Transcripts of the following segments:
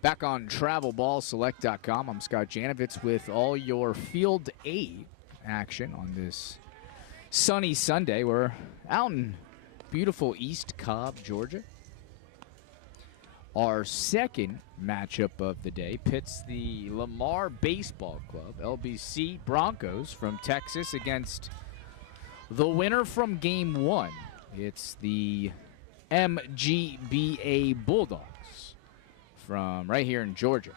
Back on TravelBallSelect.com, I'm Scott Janovitz with all your Field A action on this sunny Sunday. We're out in beautiful East Cobb, Georgia. Our second matchup of the day pits the Lamar Baseball Club, LBC Broncos from Texas, against the winner from Game 1. It's the MGBA Bulldawgs from right here in Georgia.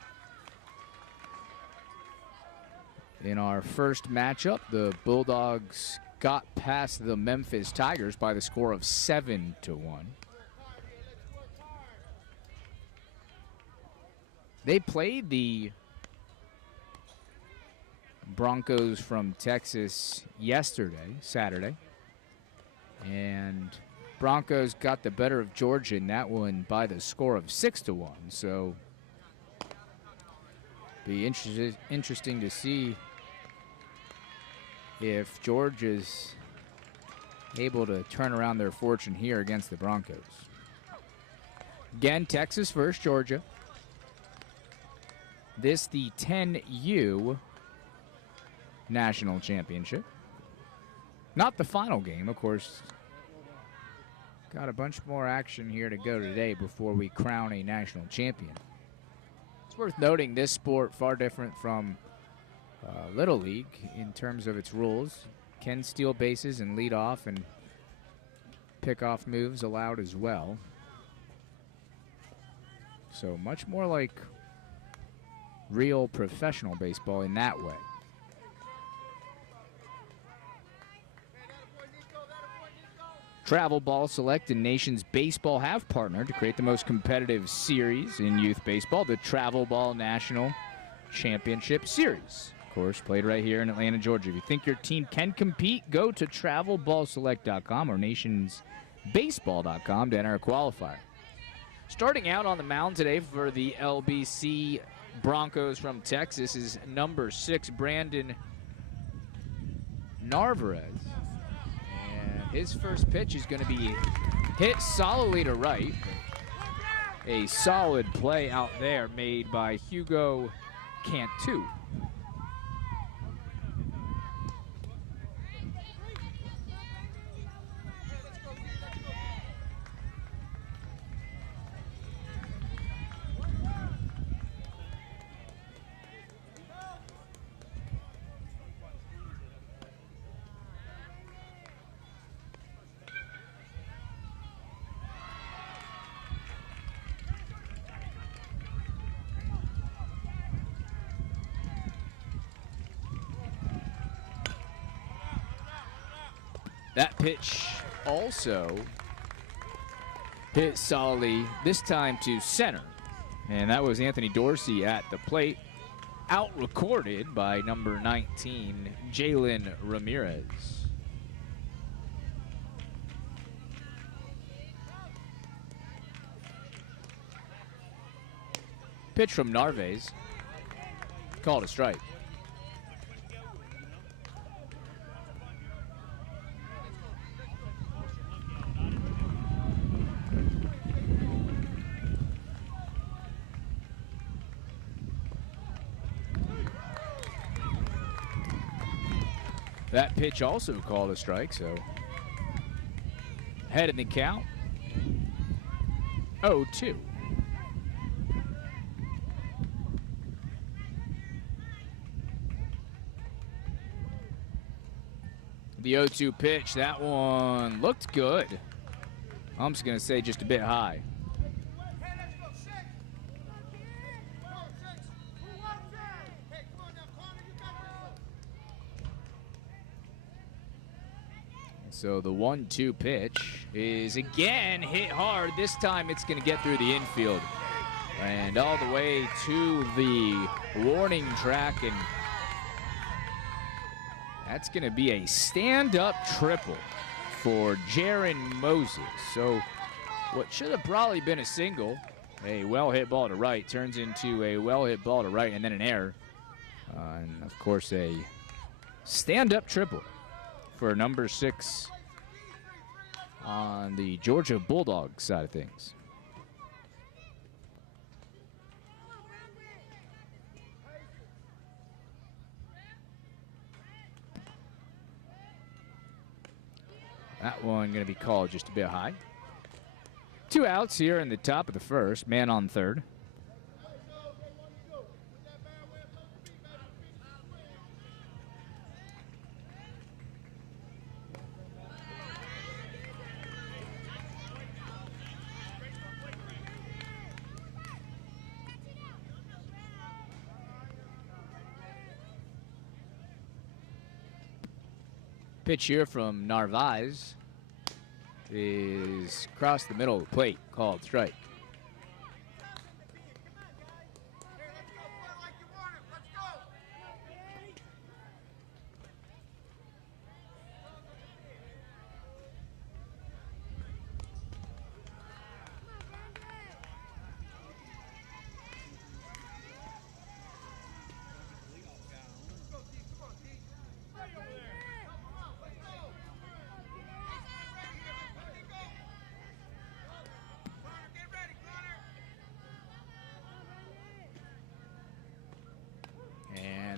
In our first matchup, the Bulldogs got past the Memphis Tigers by the score of 7-1. They played the Broncos from Texas yesterday, Saturday, and Broncos got the better of Georgia in that one by the score of 6-1. So, be interesting to see if Georgia's able to turn around their fortune here against the Broncos. Again, Texas versus Georgia. This the 10U National Championship. Not the final game, of course. Got a bunch more action here to go today before we crown a national champion. It's worth noting this sport far different from Little League in terms of its rules. Can steal bases and lead off, and pickoff moves allowed as well. So much more like real professional baseball in that way. Travel Ball Select and Nations Baseball have partnered to create the most competitive series in youth baseball, the Travel Ball National Championship Series. Of course, played right here in Atlanta, Georgia. If you think your team can compete, go to TravelBallSelect.com or NationsBaseball.com to enter a qualifier. Starting out on the mound today for the LBC Broncos from Texas is number 6, Brandon Narvaez. His first pitch is going to be hit solidly to right. A solid play out there made by Hugo Cantu. That pitch also hit solidly, this time to center. And that was Anthony Dorsey at the plate, out-recorded by number 19, Jalen Ramirez. Pitch from Narvaez, called a strike. That pitch also called a strike, so head in the count, 0-2. The 0-2 pitch, that one looked good. I'm just going to say just a bit high. So the 1-2 pitch is again hit hard. This time it's going to get through the infield and all the way to the warning track, and that's going to be a stand-up triple for Jaron Moses. So what should have probably been a single, a well-hit ball to right, turns into a well-hit ball to right and then an error. And, of course, a stand-up triple for number 6 on the Georgia Bulldogs side of things. That one going to be called just a bit high. 2 outs here in the top of the first. Man on third. Pitch here from Narvaez is across the middle of the plate, called strike.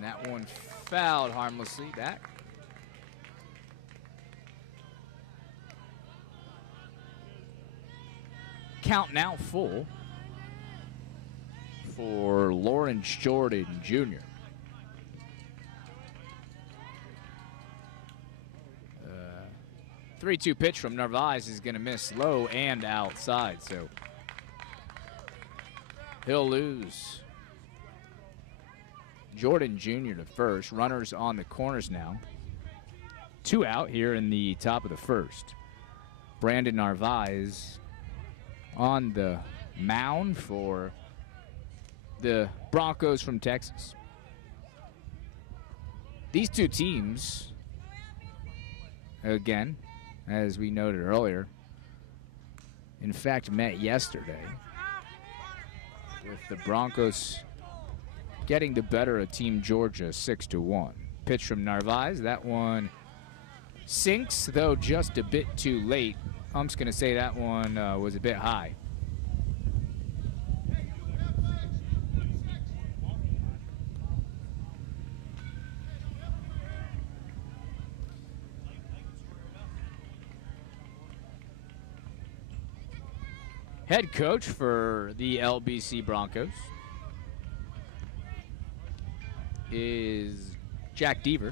That one fouled harmlessly back. Count now full for Lawrence Jordan Jr. 3-2 pitch from Narvaez is going to miss low and outside, so he'll lose. Jordan Jr. to first. Runners on the corners now. 2 out here in the top of the first. Brandon Narvaez on the mound for the Broncos from Texas. These two teams, again, as we noted earlier, in fact met yesterday, with the Broncos getting the better of Team Georgia 6-1. Pitch from Narvaez. That one sinks, though just a bit too late. Ump's going to say that one was a bit high. Head coach for the LBC Broncos is Jack Dever,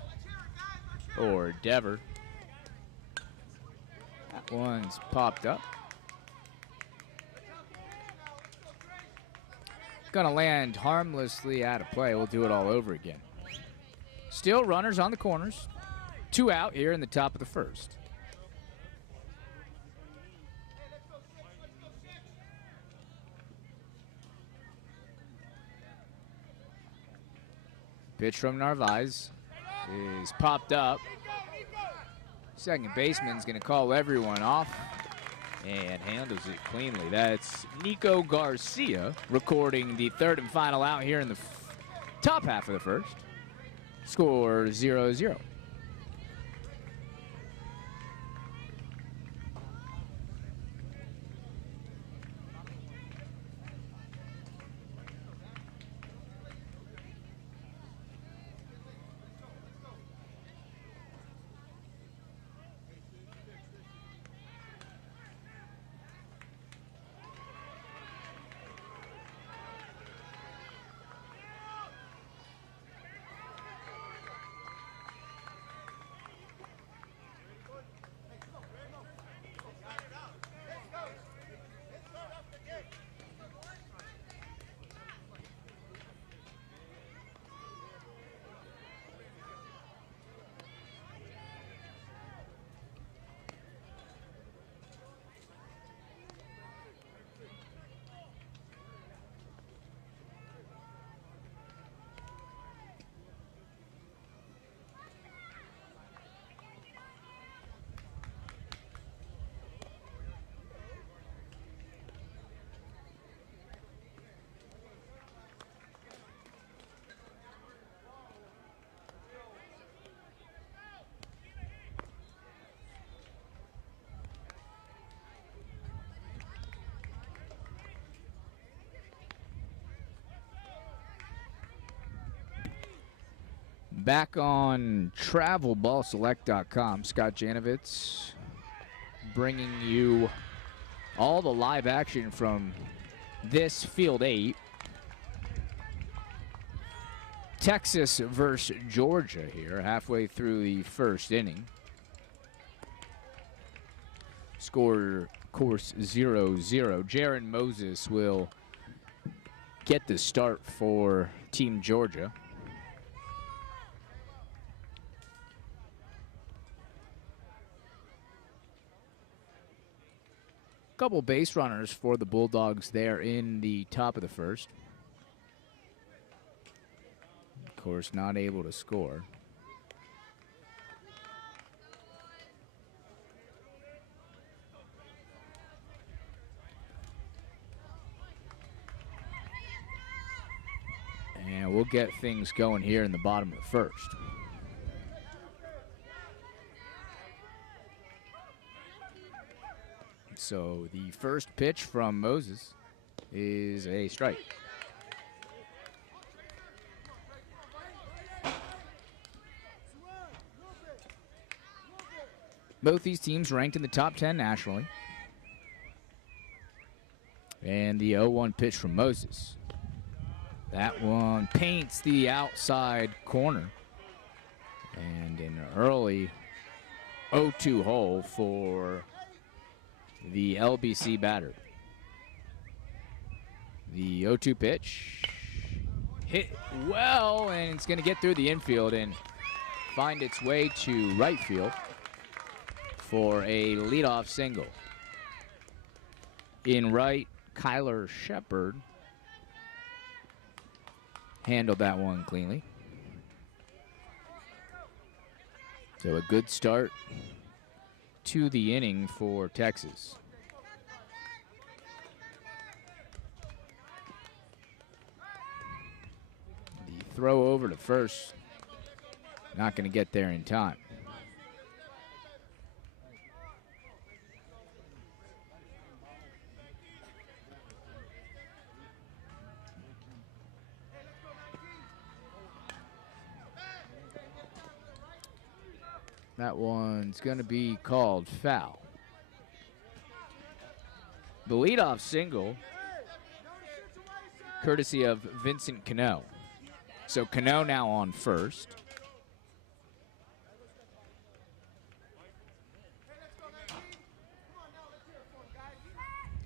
or Dever. That one's popped up. Gonna land harmlessly out of play. We'll do it all over again. Still runners on the corners. 2 out here in the top of the first. Pitch from Narvaez is popped up. Second baseman's going to call everyone off and handles it cleanly. That's Nico Garcia recording the third and final out here in the top half of the first. Score 0-0. Back on travelballselect.com, Scott Janovitz bringing you all the live action from this Field 8. Texas versus Georgia here, halfway through the first inning. Score, course, 0-0. Jaron Moses will get the start for Team Georgia. Couple base runners for the Bulldogs there in the top of the first. Of course, not able to score. And we'll get things going here in the bottom of the first. So the first pitch from Moses is a strike. Both these teams ranked in the top 10 nationally. And the 0-1 pitch from Moses. That one paints the outside corner. And an early 0-2 hole for the LBC batter. The 0-2 pitch hit well, and it's going to get through the infield and find its way to right field for a leadoff single. In right, Kyler Shepard handled that one cleanly. So a good start to the inning for Texas. The throw over to first, not going to get there in time. That one's going to be called foul. The leadoff single, courtesy of Vincent Cano. So Cano now on first.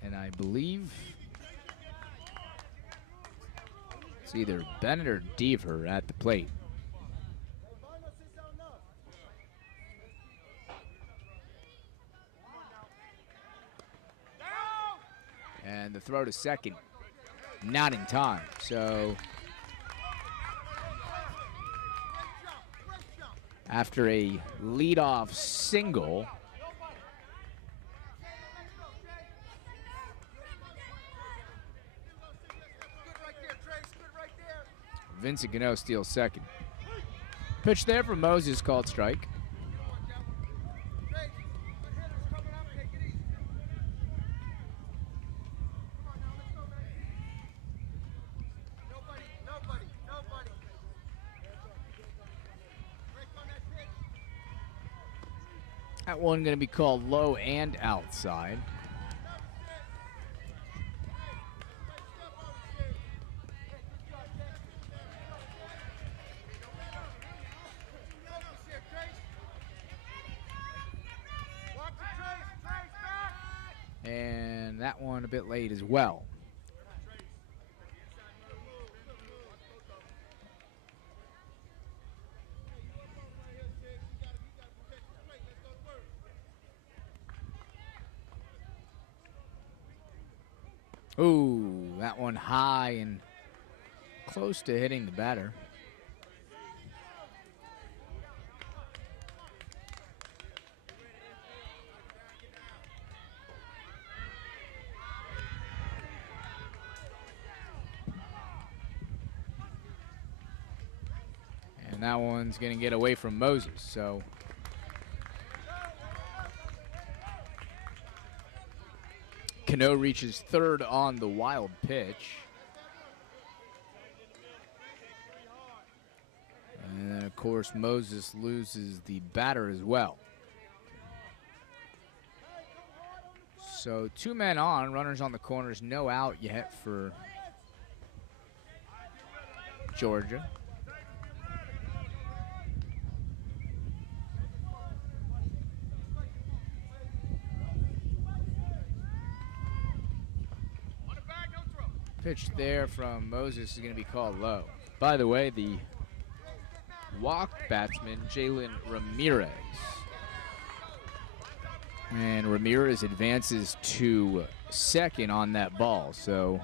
And I believe it's either Bennett or Deaver at the plate. And the throw to second, not in time. So after a leadoff single, Vincent Cano steals second. Pitch there from Moses, called strike. That one going to be called low and outside. And that one a bit late as well. Ooh, that one high and close to hitting the batter. And that one's going to get away from Moses, so Cano reaches third on the wild pitch. And then, of course, Moses loses the batter as well. So 2 men on, runners on the corners, no out yet for Georgia. Pitch there from Moses is going to be called low. By the way, the walk batsman, Jalen Ramirez. And Ramirez advances to second on that ball. So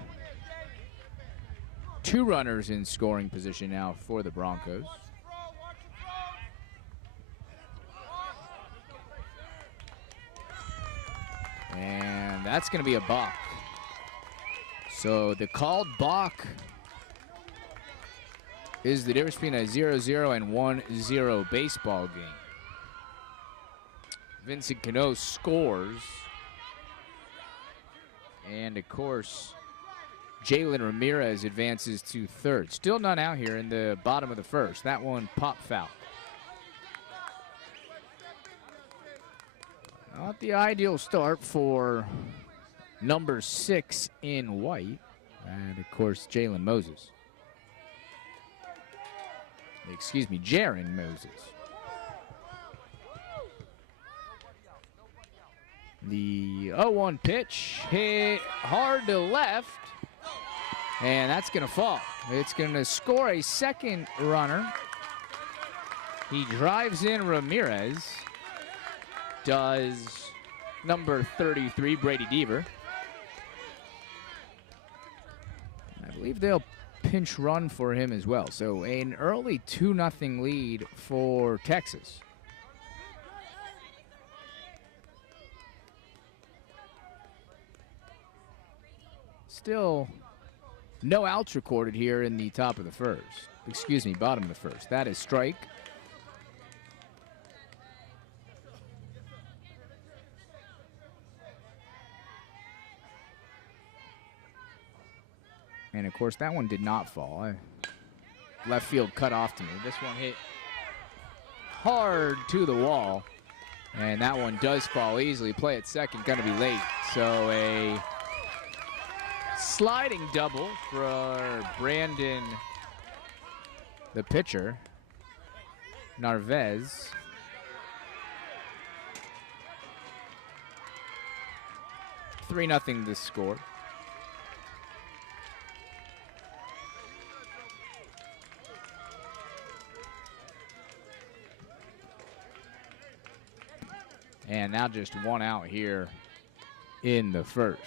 2 runners in scoring position now for the Broncos. And that's going to be a balk. So the called balk is the difference between a 0-0 and 1-0 baseball game. Vincent Cano scores. And of course, Jalen Ramirez advances to third. Still none out here in the bottom of the first. That one pop foul. Not the ideal start for number 6 in white. And of course, Jalen Moses. Excuse me, Jaron Moses. The 0-1 pitch hit hard to left. And that's going to fall. It's going to score a second runner. He drives in Ramirez. Does number 33, Brady Deaver. I believe they'll pinch run for him as well. So an early 2-0 lead for Texas. Still no outs recorded here in the top of the first. Excuse me, bottom of the first. That is strike. And of course, that one did not fall. Left field cut off to me. This one hit hard to the wall. And that one does fall easily. Play at second, gonna be late. So a sliding double for Brandon, the pitcher, Narvaez. Three 0 the score. And now just one out here in the first.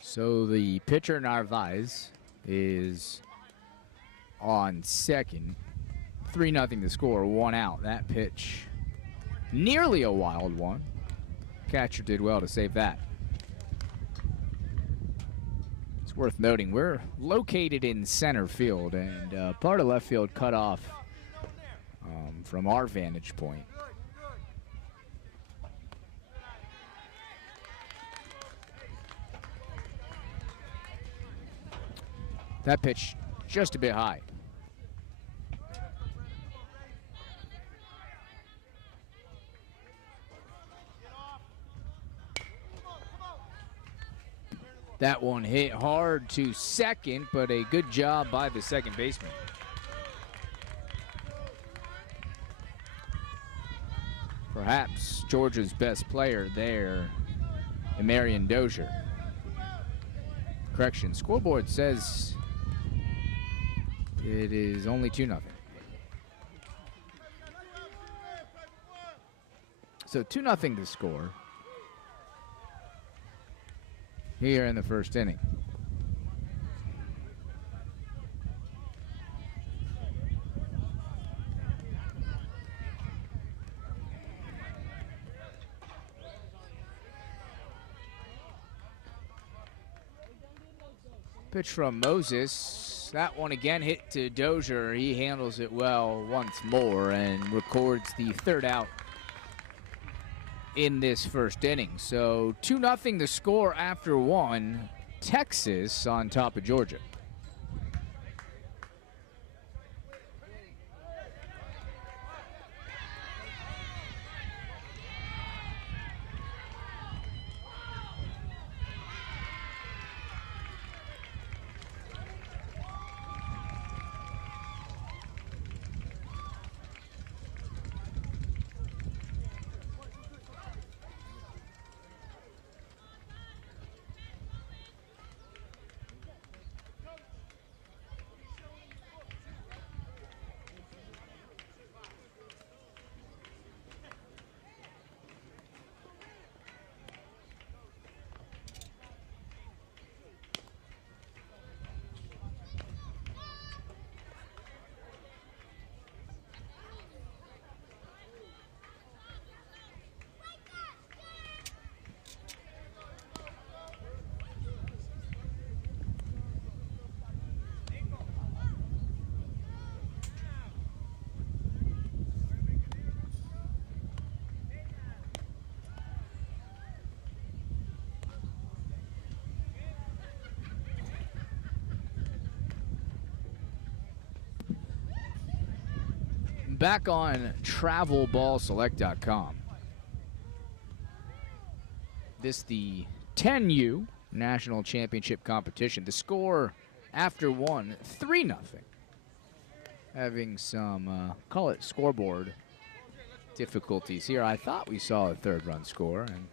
So the pitcher Narvaez is on second. 3-0 the score, one out. That pitch, nearly a wild one. Catcher did well to save that. It's worth noting we're located in center field, and part of left field cut off from our vantage point. That pitch just a bit high. That one hit hard to second, but a good job by the second baseman. Perhaps Georgia's best player there, Marion Dozier. Correction, scoreboard says it is only 2-0. So 2-0 to score here in the first inning. Pitch from Moses. That one again hit to Dozier. He handles it well once more and records the third out in this first inning. So 2-0 the score after one. Texas on top of Georgia. Back on travelballselect.com. This the 10U National Championship competition. The score after one, 3-0. Having some, call it scoreboard difficulties here. I thought we saw a third run score, and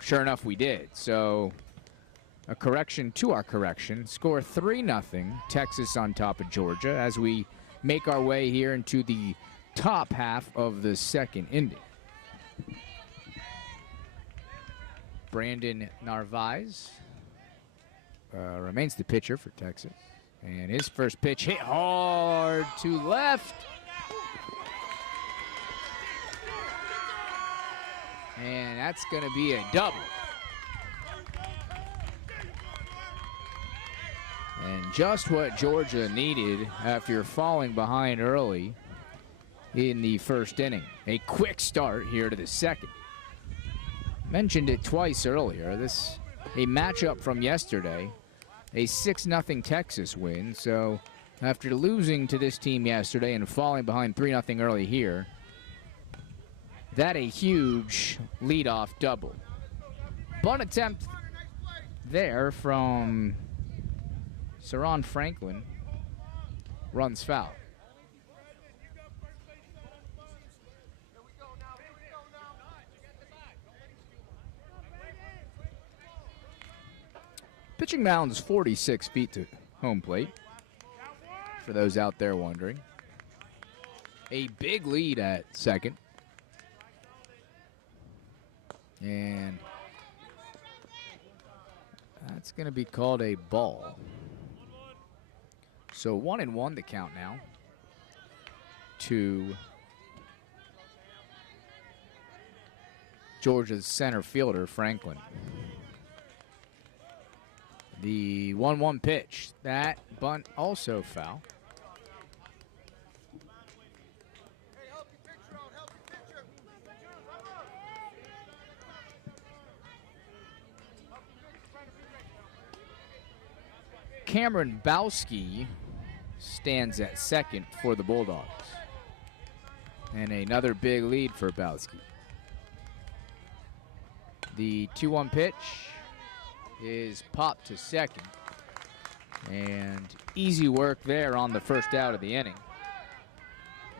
sure enough we did. So a correction to our correction. Score 3-0, Texas on top of Georgia as we make our way here into the top half of the second inning. Brandon Narvaez remains the pitcher for Texas. And his first pitch hit hard to left. And that's going to be a double. And just what Georgia needed after falling behind early in the first inning. A quick start here to the second. Mentioned it twice earlier. This a matchup from yesterday. A 6-0 Texas win. So after losing to this team yesterday and falling behind 3-0 early here, that a huge leadoff double. Bunt attempt there from Saron Franklin, runs foul. Pitching mound is 46 feet to home plate, for those out there wondering. A big lead at second. And that's going to be called a ball. So 1-1 the count now to Georgia's center fielder, Franklin. The 1-1 pitch. That bunt also foul. Cameron Bowski stands at second for the Bulldogs. And another big lead for Bowski. The 2-1 pitch is popped to second. And easy work there on the first out of the inning.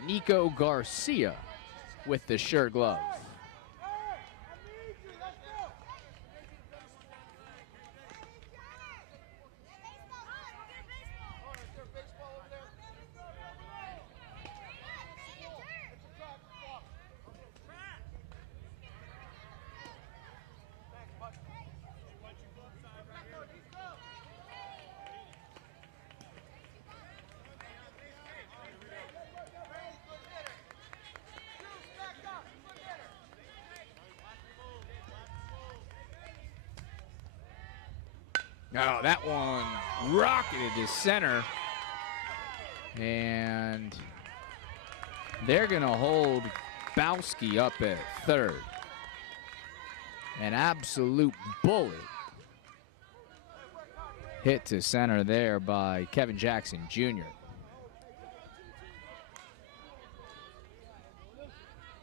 Nico Garcia with the sure glove. Oh, that one rocketed to center. And they're going to hold Bowski up at third. An absolute bullet hit to center there by Kevin Jackson Jr.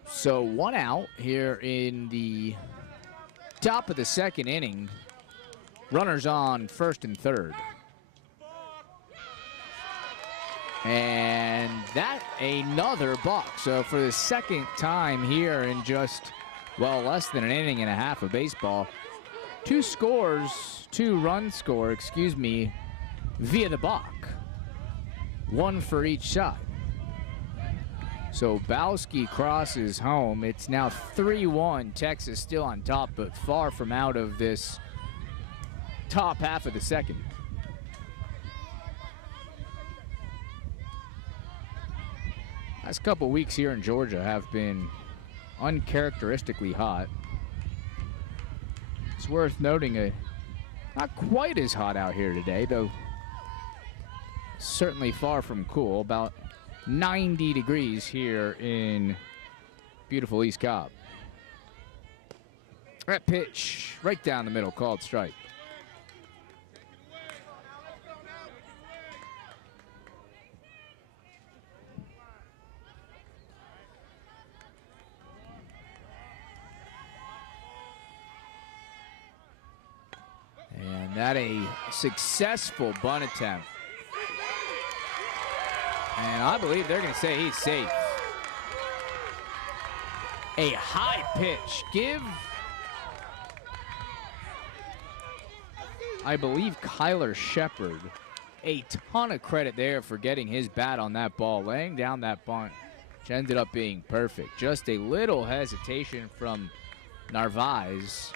So 1 out here in the top of the second inning. Runners on first and third. And that another buck. So for the second time here in just, well, less than an inning and a half of baseball, two runs score, via the buck. One for each side. So Bowski crosses home. It's now 3-1. Texas still on top, but far from out of this top half of the second. Last couple weeks here in Georgia have been uncharacteristically hot. It's worth noting not quite as hot out here today, though certainly far from cool. About 90 degrees here in beautiful East Cobb. That pitch right down the middle, called strike. And that a successful bunt attempt. And I believe they're going to say he's safe. A high pitch. Give, I believe, Kyler Shepard a ton of credit there for getting his bat on that ball, laying down that bunt, which ended up being perfect. Just a little hesitation from Narvaez,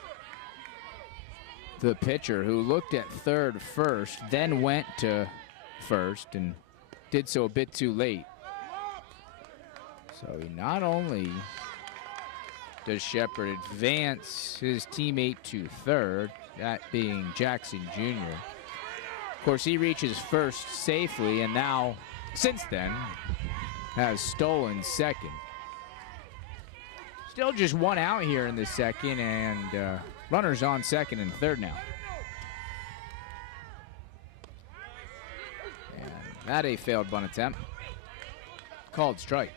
the pitcher, who looked at third first, then went to first and did so a bit too late. So he not only does Shepard advance his teammate to third, that being Jackson Jr. Of course, he reaches first safely, and now, since then, has stolen second. Still just 1 out here in the second, and runners on second and third now. And that a failed bunt attempt. Called strike.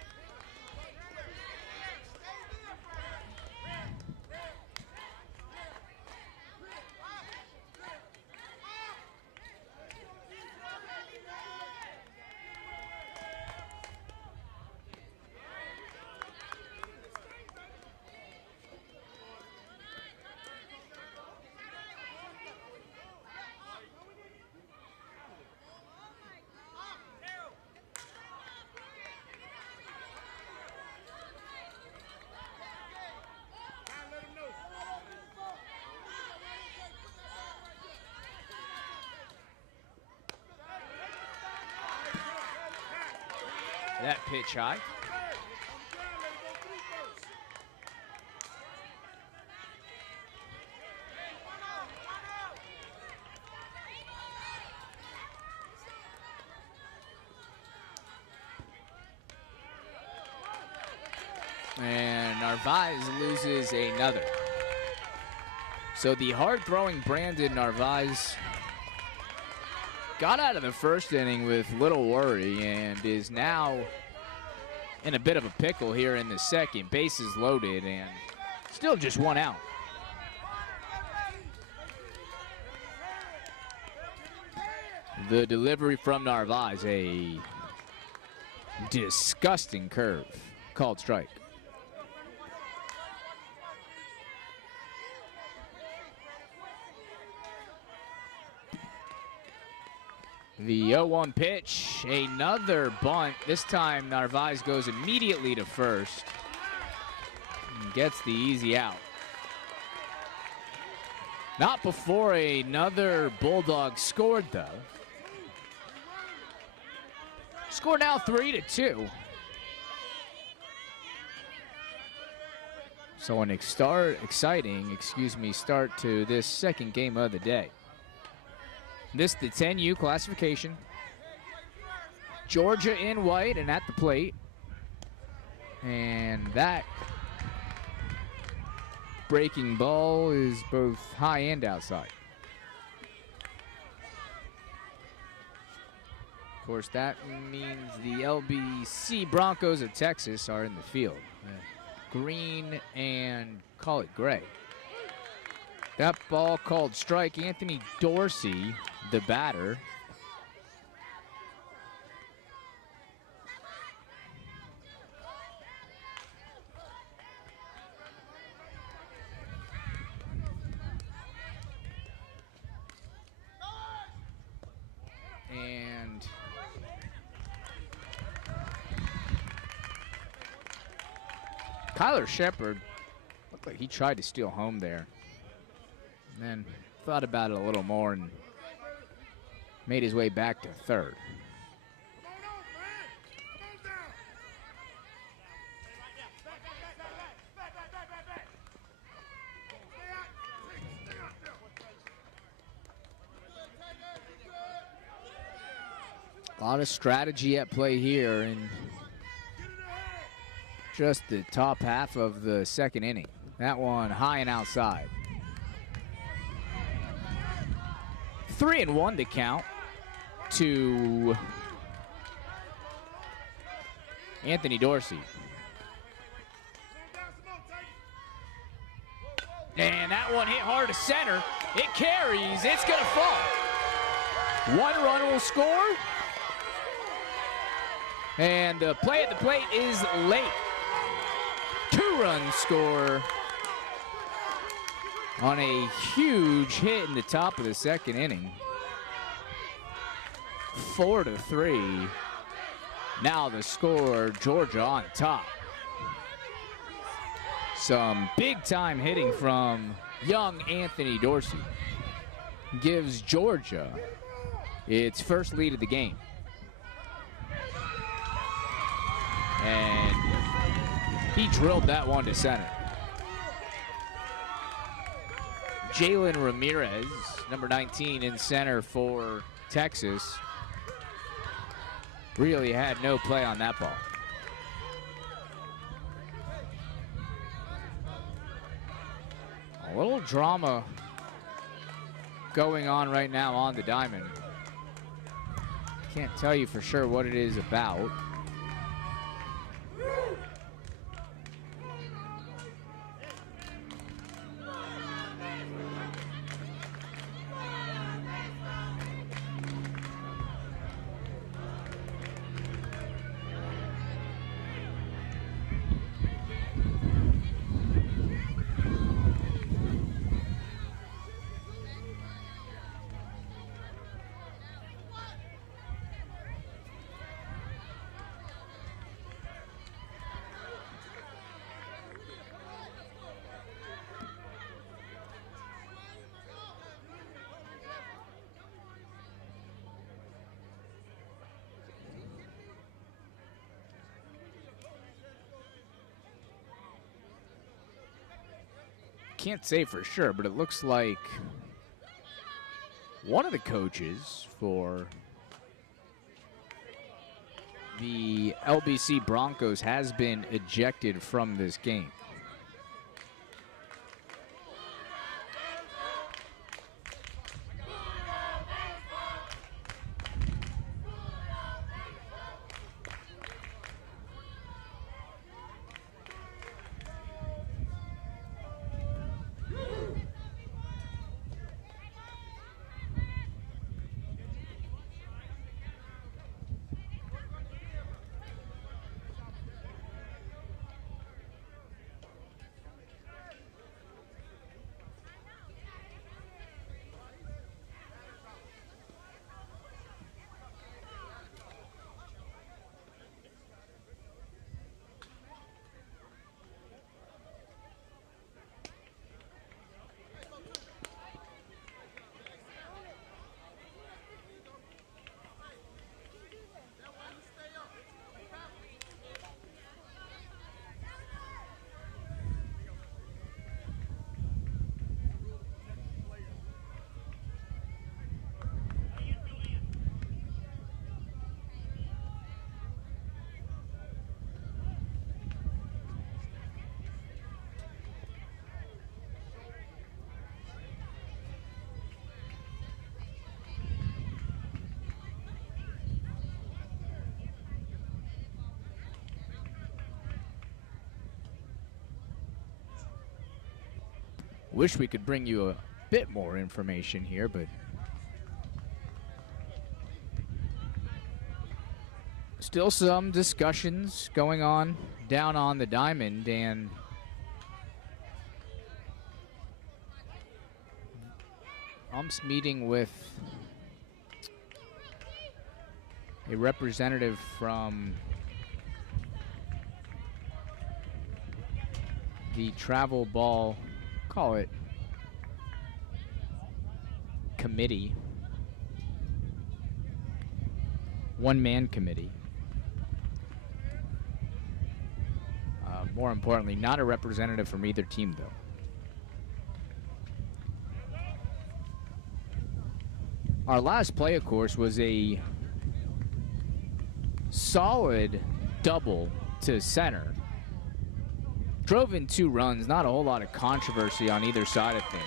That pitch high. And Narvaez loses another. So the hard-throwing Brandon Narvaez got out of the first inning with little worry and is now in a bit of a pickle here in the second. Bases loaded and still just 1 out. The delivery from Narvaez, a disgusting curve, called strike. The 0-1 pitch, another bunt. This time Narvaez goes immediately to first and gets the easy out. Not before another Bulldog scored, though. Score now 3-2. So an exciting start to this second game of the day. This the 10U classification. Georgia in white and at the plate. And that breaking ball is both high and outside. Of course, that means the LBC Broncos of Texas are in the field. Green and call it gray. That ball called strike. Anthony Dorsey, the batter. And Kyler Shepard looked like he tried to steal home there. And then thought about it a little more and made his way back to third. A lot of strategy at play here in just the top half of the second inning. That one high and outside. 3-1 to count to Anthony Dorsey. And that one hit hard to center. It carries, it's gonna fall. 1 run will score. And the play at the plate is late. 2-run score on a huge hit in the top of the second inning. 4-3. Now the score, Georgia on top. Some big time hitting from young Anthony Dorsey gives Georgia its first lead of the game. And he drilled that one to center. Jalen Ramirez, number 19 in center for Texas, really had no play on that ball. A little drama going on right now on the diamond. Can't tell you for sure what it is about. Can't say for sure, but it looks like one of the coaches for the LBC Broncos has been ejected from this game. Wish we could bring you a bit more information here, but still some discussions going on down on the diamond, and umps meeting with a representative from the travel ball, call it, committee, one-man committee. More importantly, not a representative from either team, though. Our last play, of course, was a solid double to center. Drove in 2 runs, not a whole lot of controversy on either side of things.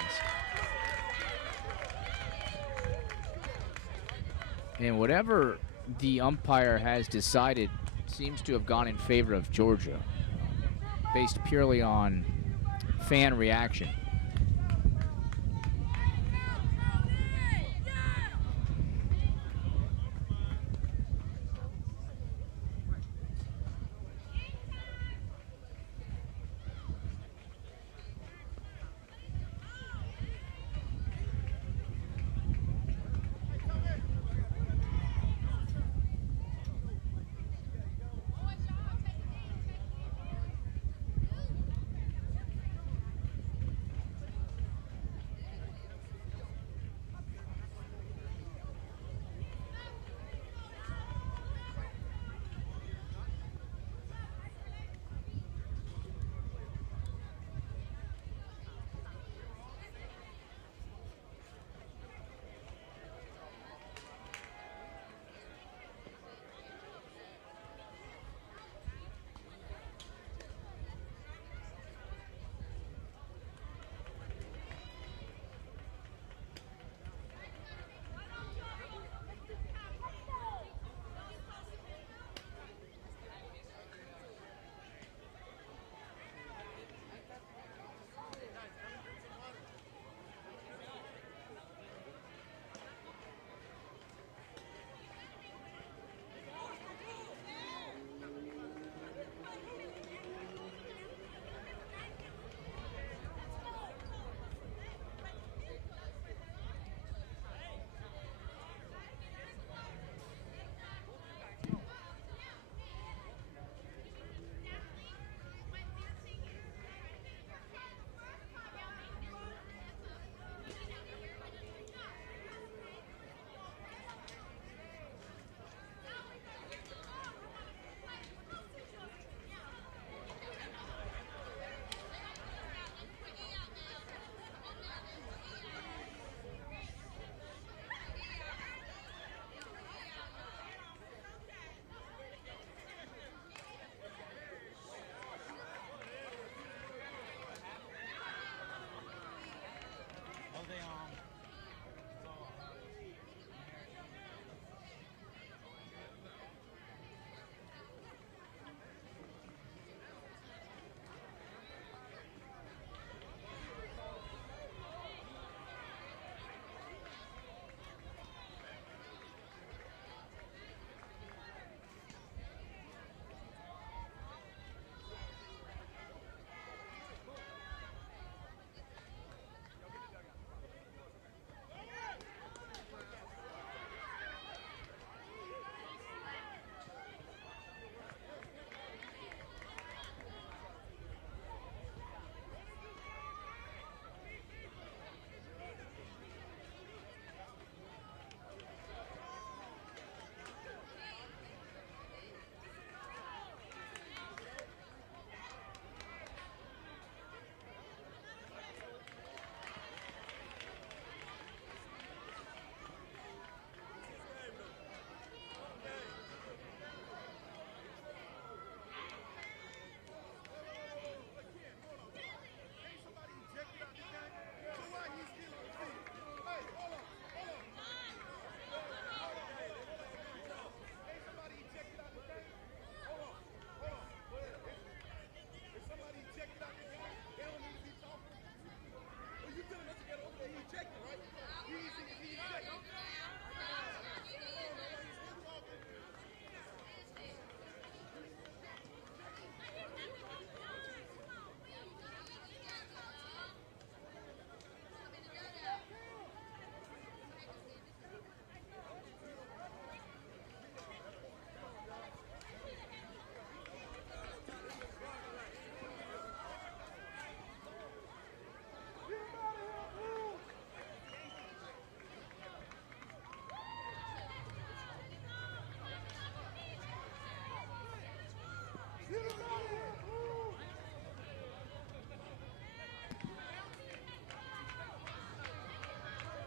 And whatever the umpire has decided seems to have gone in favor of Georgia, based purely on fan reaction.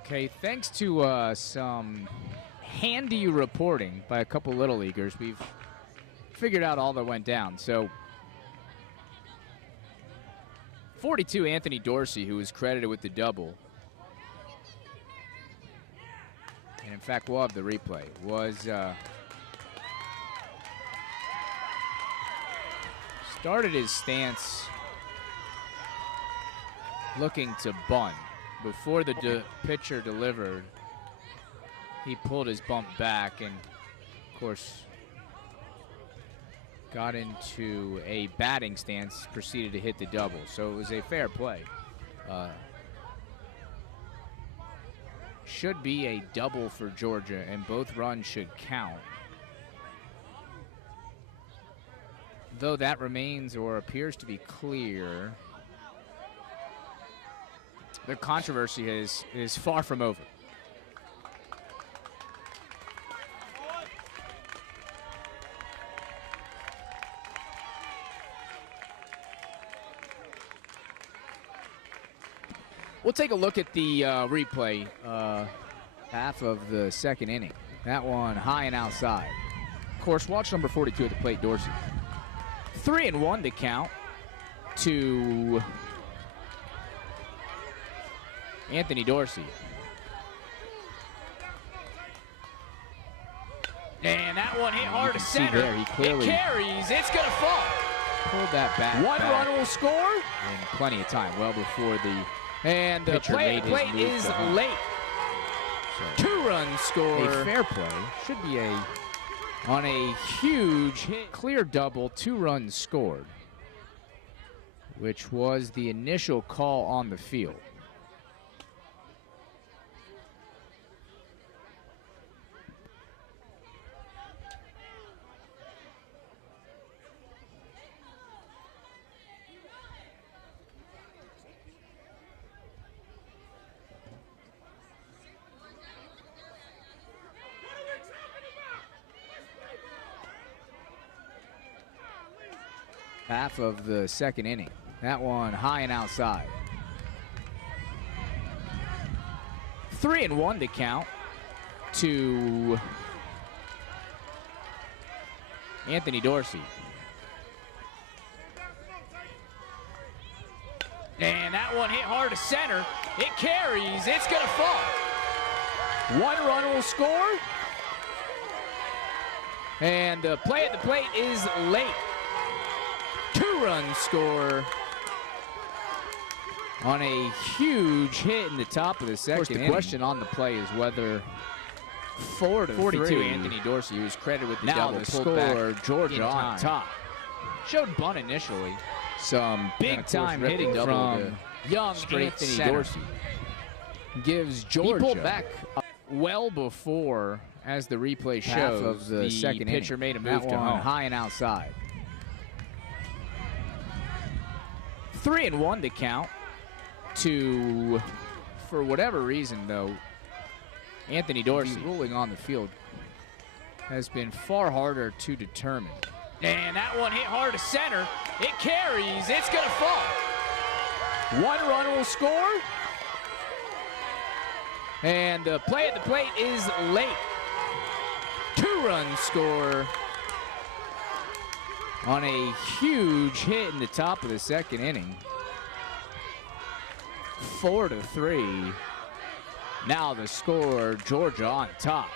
Okay, thanks to some handy reporting by a couple Little Leaguers, we've figured out all that went down. So 42, Anthony Dorsey, who was credited with the double, and in fact we'll have the replay, was started his stance looking to bunt. Before the pitcher delivered, he pulled his bump back and, of course, got into a batting stance, proceeded to hit the double. So it was a fair play. Should be a double for Georgia, and both runs should count. Though that remains or appears to be clear, the controversy is far from over. We'll take a look at the replay, half of the second inning. That one high and outside. Of course, watch number 42 at the plate, Dorsey. 3-1 to count to Anthony Dorsey. And that one hit hard to center. There, he clearly it carries. It's going to fall. pulled that back. One run will score. In plenty of time, well before the And the pitcher play made his move is to home. late. So, 2-run score. a fair play. Should be a On a huge hit. clear double, 2 runs scored, Which was the initial call on the field. Half of the second inning. That one high and outside. 3-1 to count to Anthony Dorsey. And that one hit hard to center. It carries. It's going to fall. 1 run will score. And the play at the plate is late. 2-run score on a huge hit in the top of the second. Of course, the question on the play is whether 4-42 Anthony Dorsey, who's credited with the now double, the pulled score, back Georgia in on time. top. Showed bunt initially. Some Big time hitting from young straight Anthony center. Dorsey. Gives Georgia He pulled back well before, as the replay half shows, of the second pitcher inning. made a That move to one home. High and outside. 3-1 to count to, for whatever reason though, Anthony Dorsey. The ruling on the field Has been far harder to determine. And that one hit hard to center. It carries. It's going to fall. 1 run will score. And the play at the plate is late. 2-run score on a huge hit in the top of the second inning. 4-3. Now the score, Georgia on top.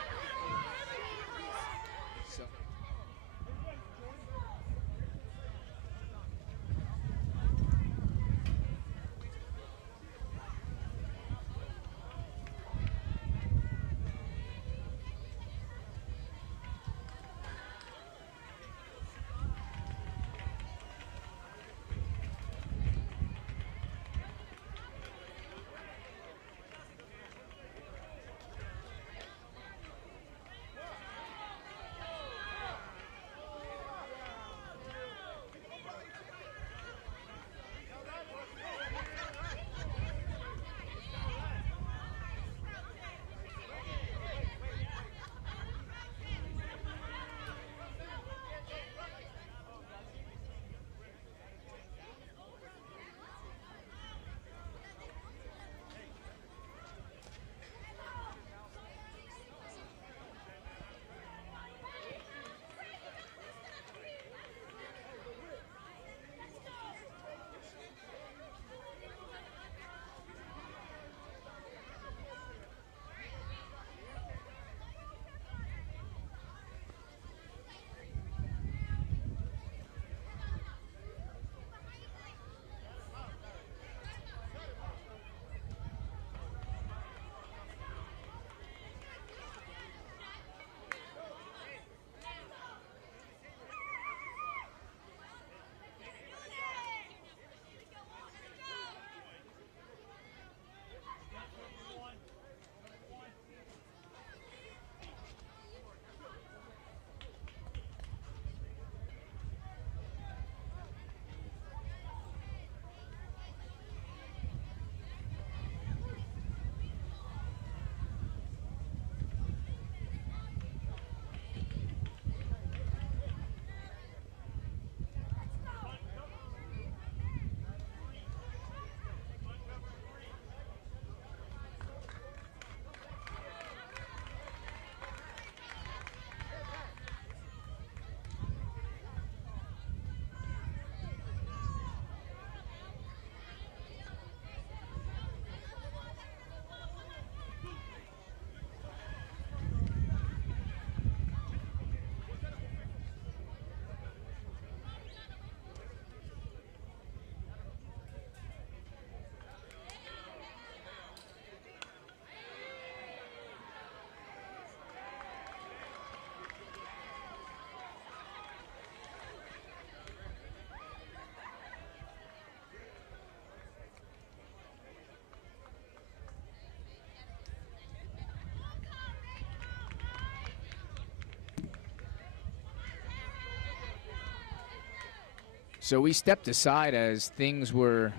So we stepped aside as things were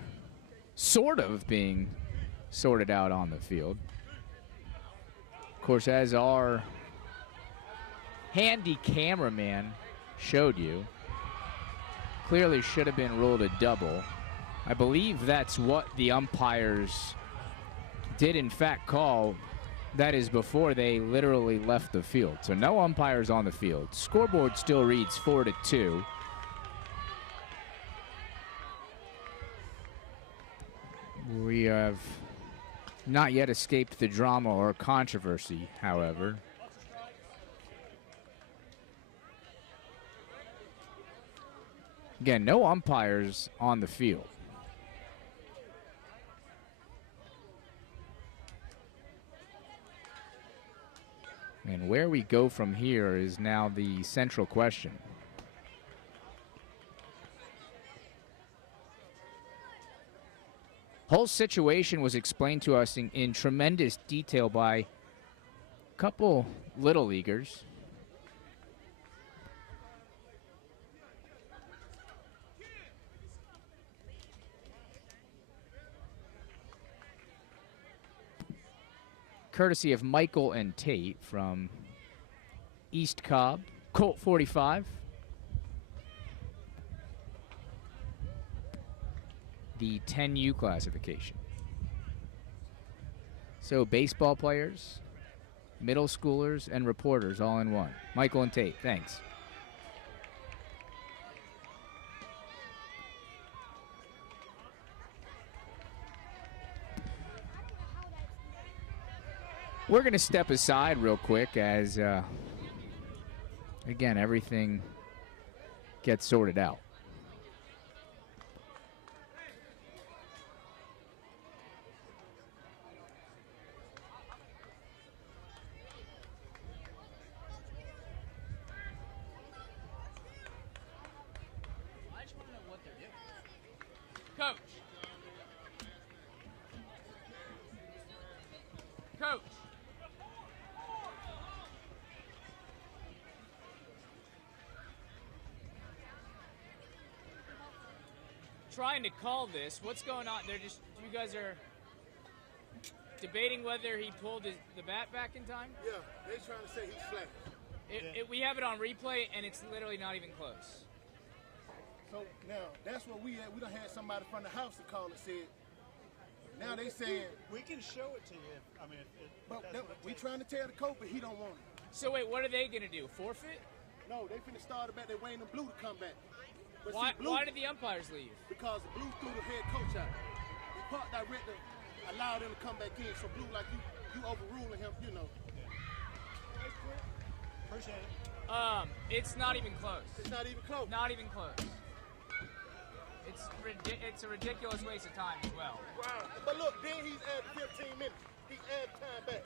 sort of being sorted out on the field. Of course, as our handy cameraman showed you, clearly should have been ruled a double. I believe that's what the umpires did in fact call. That is before they literally left the field. So no umpires on the field. Scoreboard still reads 4-2. We have not yet escaped the drama or controversy, however. Again, no umpires on the field. And where we go from here is now the central question. Whole situation was explained to us in tremendous detail by a couple little leaguers. Courtesy of Michael and Tate from East Cobb, Colt 45. The 10U classification. So baseball players, middle schoolers, and reporters all in one. Michael and Tate, thanks. We're going to step aside real quick as, again, everything gets sorted out. Coach. Coach. Trying to call this. What's going on? They're just, you guys are debating whether he pulled the bat back in time? Yeah, they're trying to say he slapped. We have it on replay, and it's literally not even close. So now, that's what we had. We done had somebody from the house to call and said, now they saying, we can show it to you. We trying to tell the coach, but he don't want it. So wait, what are they going to do? Forfeit? No, they finna start it back. They waiting on Blue to come back. But Why, see, Blue, why did the umpires leave? Because the Blue threw the head coach out. The park director allowed him to come back in. So Blue, like you overruling him, you know. Appreciate it. It's not even close. It's not even close. Not even close. It's a ridiculous waste of time as well. Wow. But look, then he's added 15 minutes. He's added time back.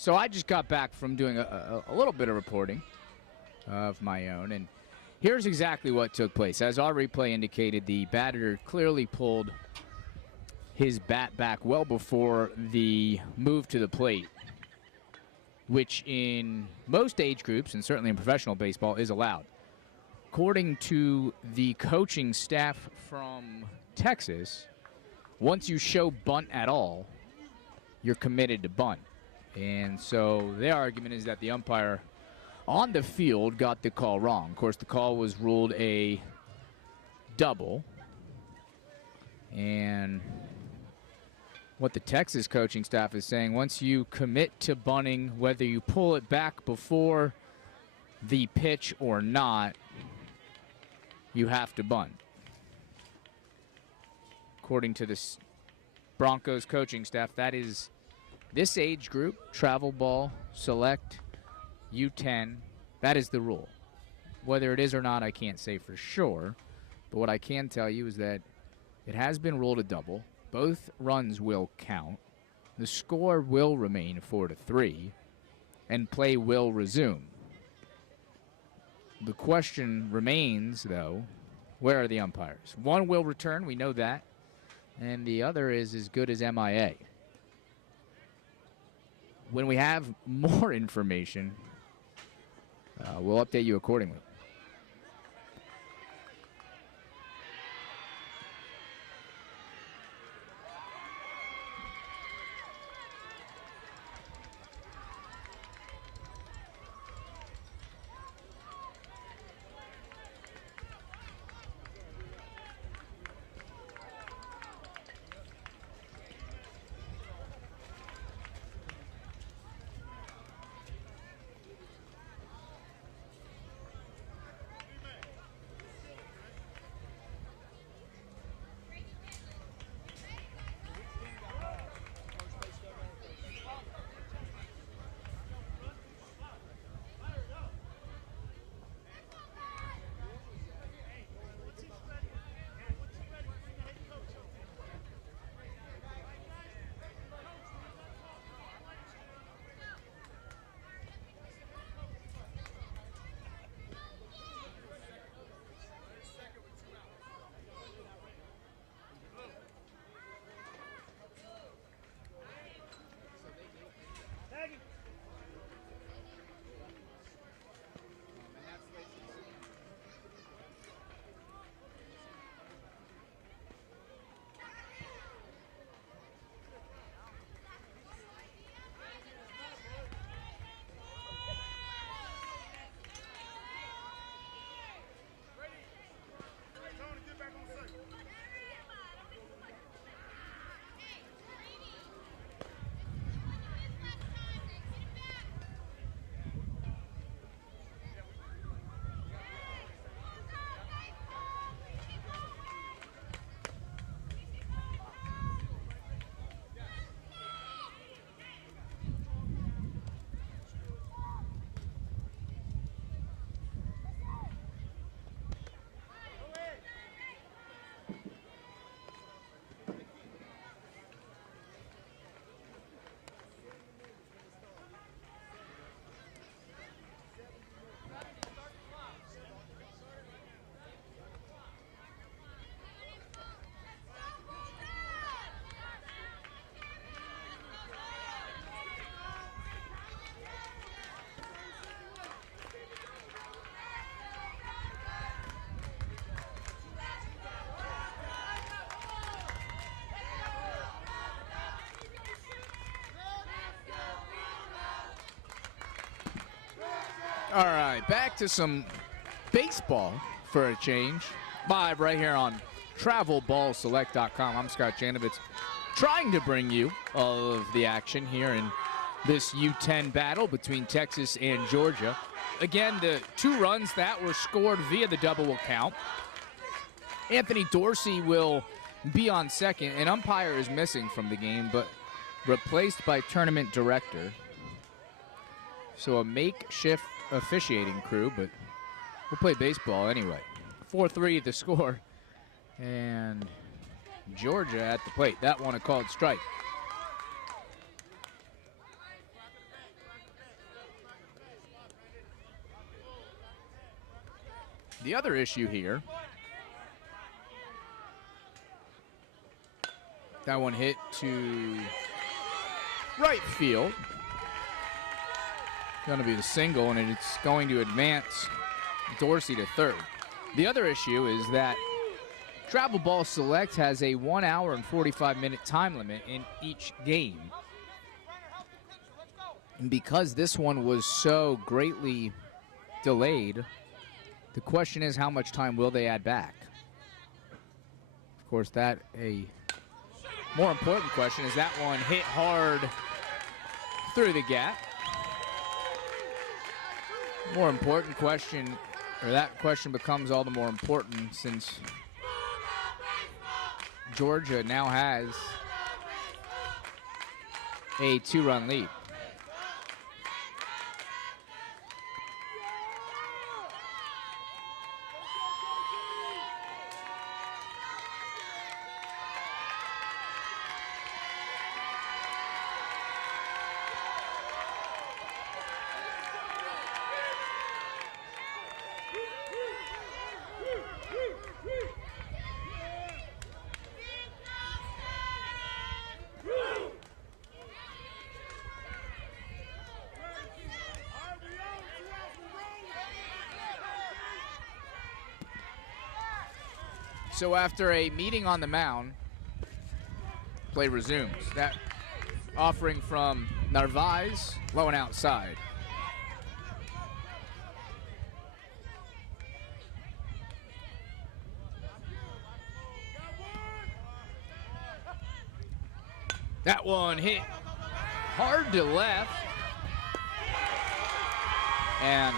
So I just got back from doing a little bit of reporting of my own, and here's exactly what took place. As our replay indicated, the batter clearly pulled his bat back well before the move to the plate, which in most age groups, and certainly in professional baseball, is allowed. According to the coaching staff from Texas, once you show bunt at all, you're committed to bunt. And so their argument is that the umpire on the field got the call wrong. Of course, the call was ruled a double. And what the Texas coaching staff is saying, once you commit to bunting, whether you pull it back before the pitch or not, you have to bunt. According to this Broncos coaching staff, that is this age group, travel ball, select, U10, that is the rule. Whether it is or not, I can't say for sure. But what I can tell you is that it has been ruled a double. Both runs will count. The score will remain 4-3, and play will resume. The question remains, though, where are the umpires? One will return, we know that, and the other is as good as MIA. When we have more information, we'll update you accordingly. All right, back to some baseball for a change. Live right here on TravelBallSelect.com. I'm Scott Janovitz, trying to bring you all of the action here in this U10 battle between Texas and Georgia. Again, the 2 runs that were scored via the double will count. Anthony Dorsey will be on second. An umpire is missing from the game, but replaced by tournament director. So a makeshift officiating crew, but we'll play baseball anyway. 4-3 the score, and Georgia at the plate. That one a called strike. The other issue here, that one hit to right field. Going to be the single, and it's going to advance Dorsey to third. The other issue is that Travel Ball Select has a 1 hour and 45-minute time limit in each game. And because this one was so greatly delayed, the question is, how much time will they add back? Of course, that a more important question is that one hit hard through the gap. More important question, or that question becomes all the more important since Georgia now has a 2-run lead. So after a meeting on the mound, play resumes. That offering from Narvaez, low and outside. That one hit hard to left, and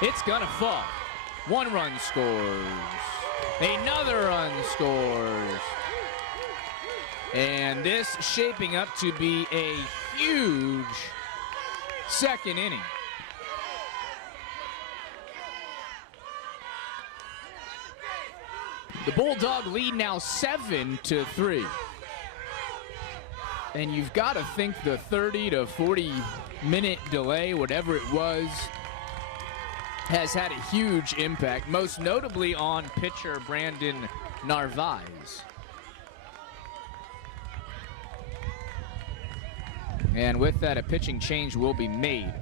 it's gonna fall. 1 run scores. Another run scores. And this shaping up to be a huge second inning. The Bulldog lead now 7-3. And you've got to think the 30 to 40 minute delay, whatever it was, has had a huge impact, most notably on pitcher Brandon Narvaez. And with that, a pitching change will be made.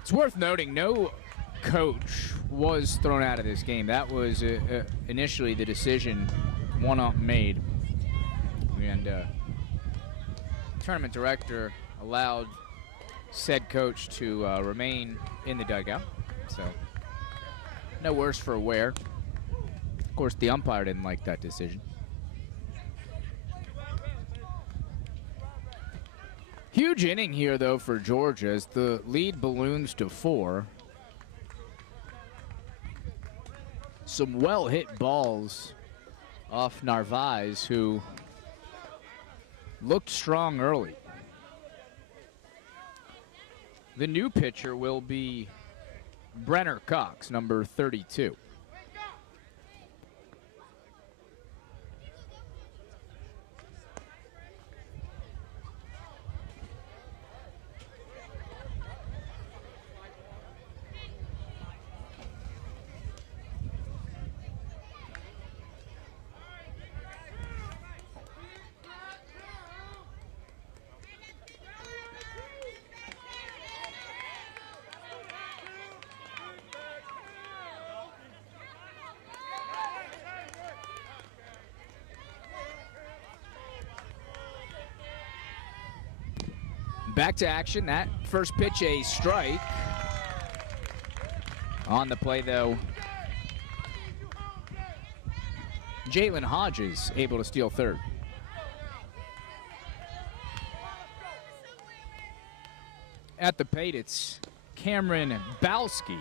It's worth noting, no coach was thrown out of this game. That was initially the decision one ump made. And tournament director allowed said coach to remain in the dugout. So no worse for wear. Of course, the umpire didn't like that decision. Huge inning here, though, for Georgia as the lead balloons to 4. Some well-hit balls off Narvaez, who looked strong early. The new pitcher will be Brenner Cox, number 32. Back to action. That first pitch, a strike. On the play, though, Jalen Hodges able to steal third. At the plate, it's Cameron Bowski.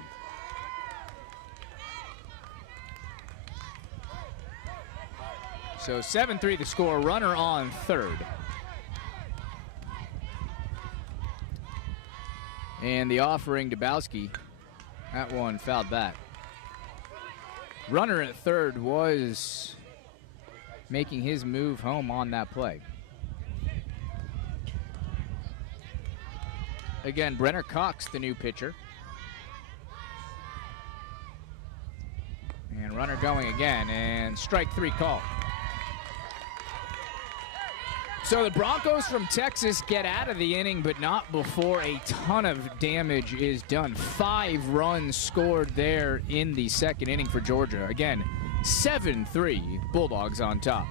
So 7-3 the score, runner on third. And the offering to Bowski, that one fouled back. Runner at third was making his move home on that play. Again, Brenner Cox, the new pitcher. And runner going again, and strike 3 call. So the Broncos from Texas get out of the inning, but not before a ton of damage is done. 5 runs scored there in the second inning for Georgia. Again, 7-3, Bulldogs on top.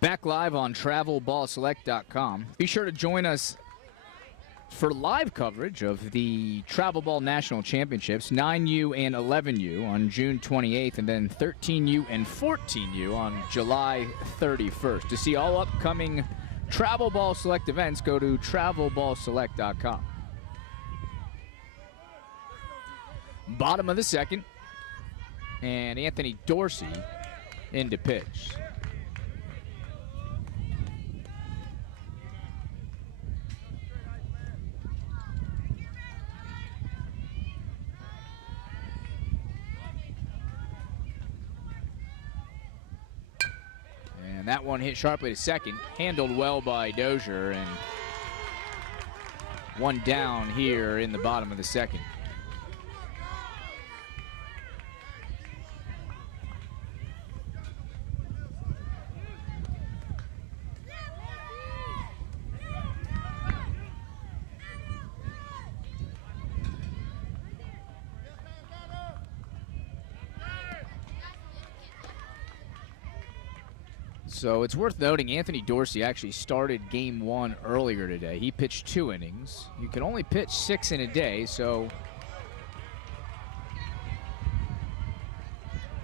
Back live on TravelBallSelect.com. Be sure to join us for live coverage of the Travel Ball National Championships, 9U and 11U on June 28th, and then 13U and 14U on July 31st. To see all upcoming Travel Ball Select events, go to TravelBallSelect.com. Bottom of the second, and Anthony Dorsey into pitch. And that one hit sharply to second, handled well by Dozier, and one down here in the bottom of the second. So it's worth noting Anthony Dorsey actually started game 1 earlier today. He pitched 2 innings. You can only pitch 6 in a day, so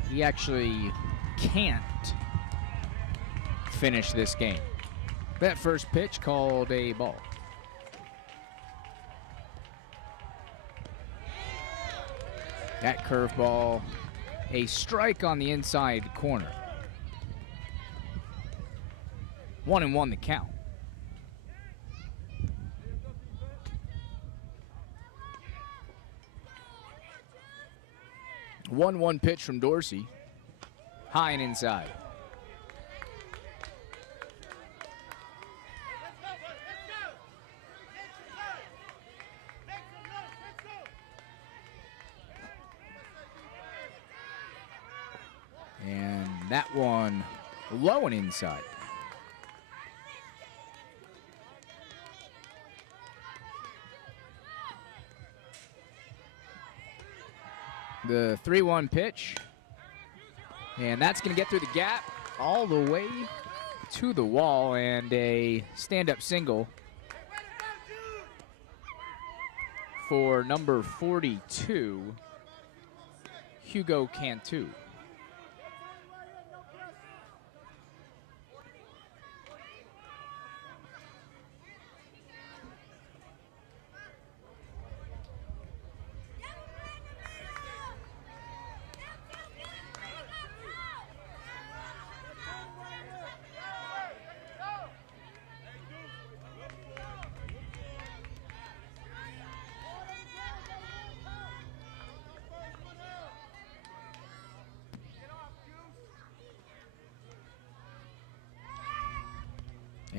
he actually can't finish this game. That first pitch called a ball. That curveball, a strike on the inside corner. 1-1 the count. One pitch from Dorsey, high and inside. And that one low and inside. The 3-1 pitch, and that's going to get through the gap all the way to the wall, and a stand-up single for number 42, Hugo Cantu.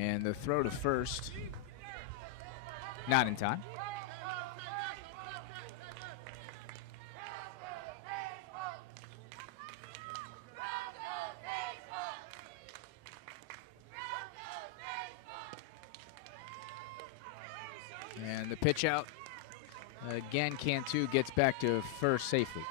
And the throw to first, not in time. And the pitch out. Again, Cantu gets back to first safely.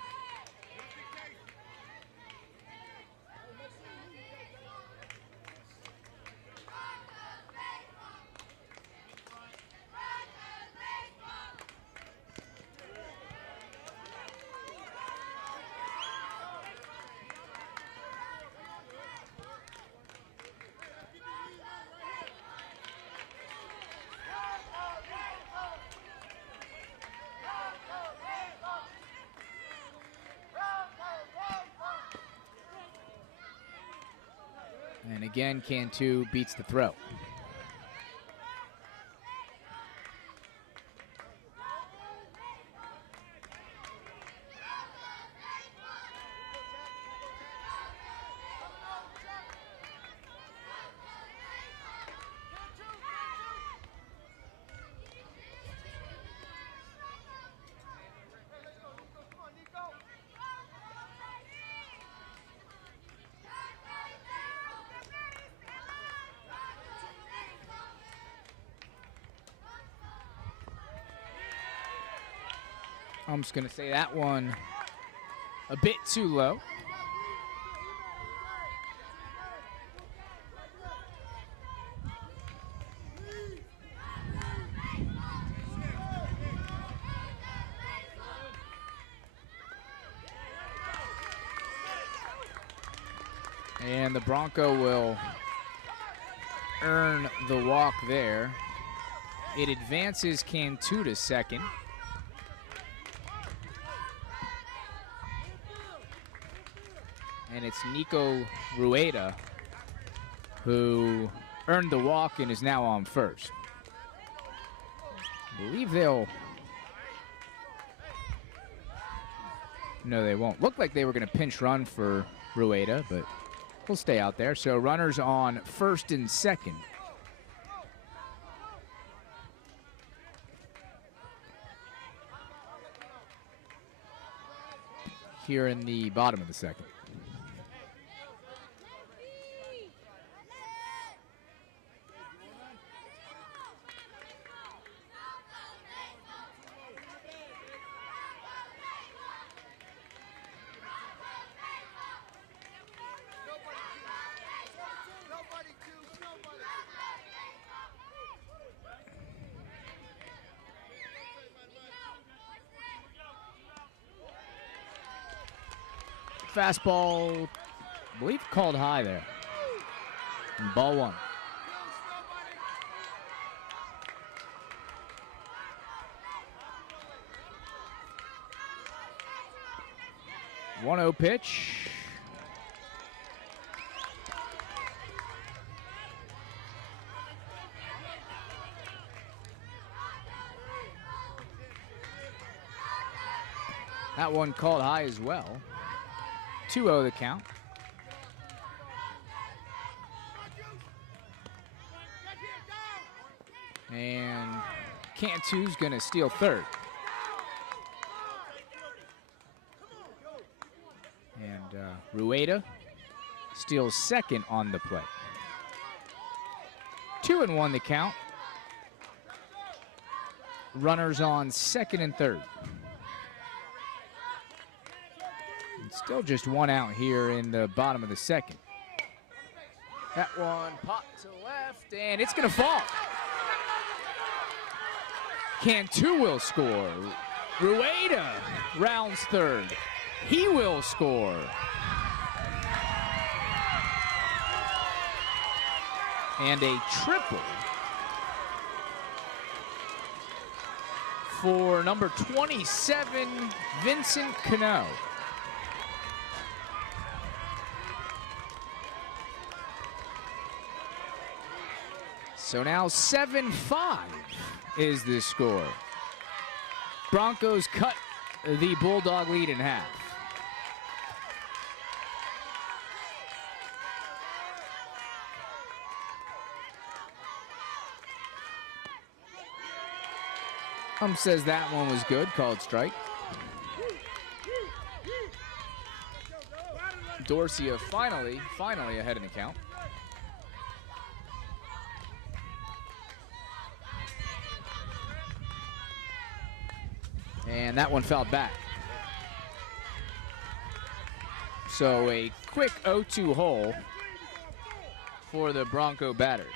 And again, Cantu beats the throw. I'm just going to say that one a bit too low. And the Bronco will earn the walk there. It advances Cantu to second. And it's Nico Rueda who earned the walk and is now on first. I believe they'll... No, they won't. Looked like they were going to pinch run for Rueda, but we'll stay out there. So runners on first and second. Here in the bottom of the second. Fastball, I believe called high there. And ball one. One 1-0 pitch. That one called high as well. 2-0 the count. And Cantu's going to steal third. And Rueda steals second on the play. 2-1 the count. Runners on second and third. Still just one out here in the bottom of the second. That one popped to left, and it's going to fall. Cantu will score. Rueda rounds third. He will score. And a triple for number 27, Vincent Cano. So now 7-5 is the score. Broncos cut the Bulldog lead in half. Says that one was good, called strike. Dorcia finally ahead in the count. And that one fouled back. So a quick 0-2 hole for the Bronco batter.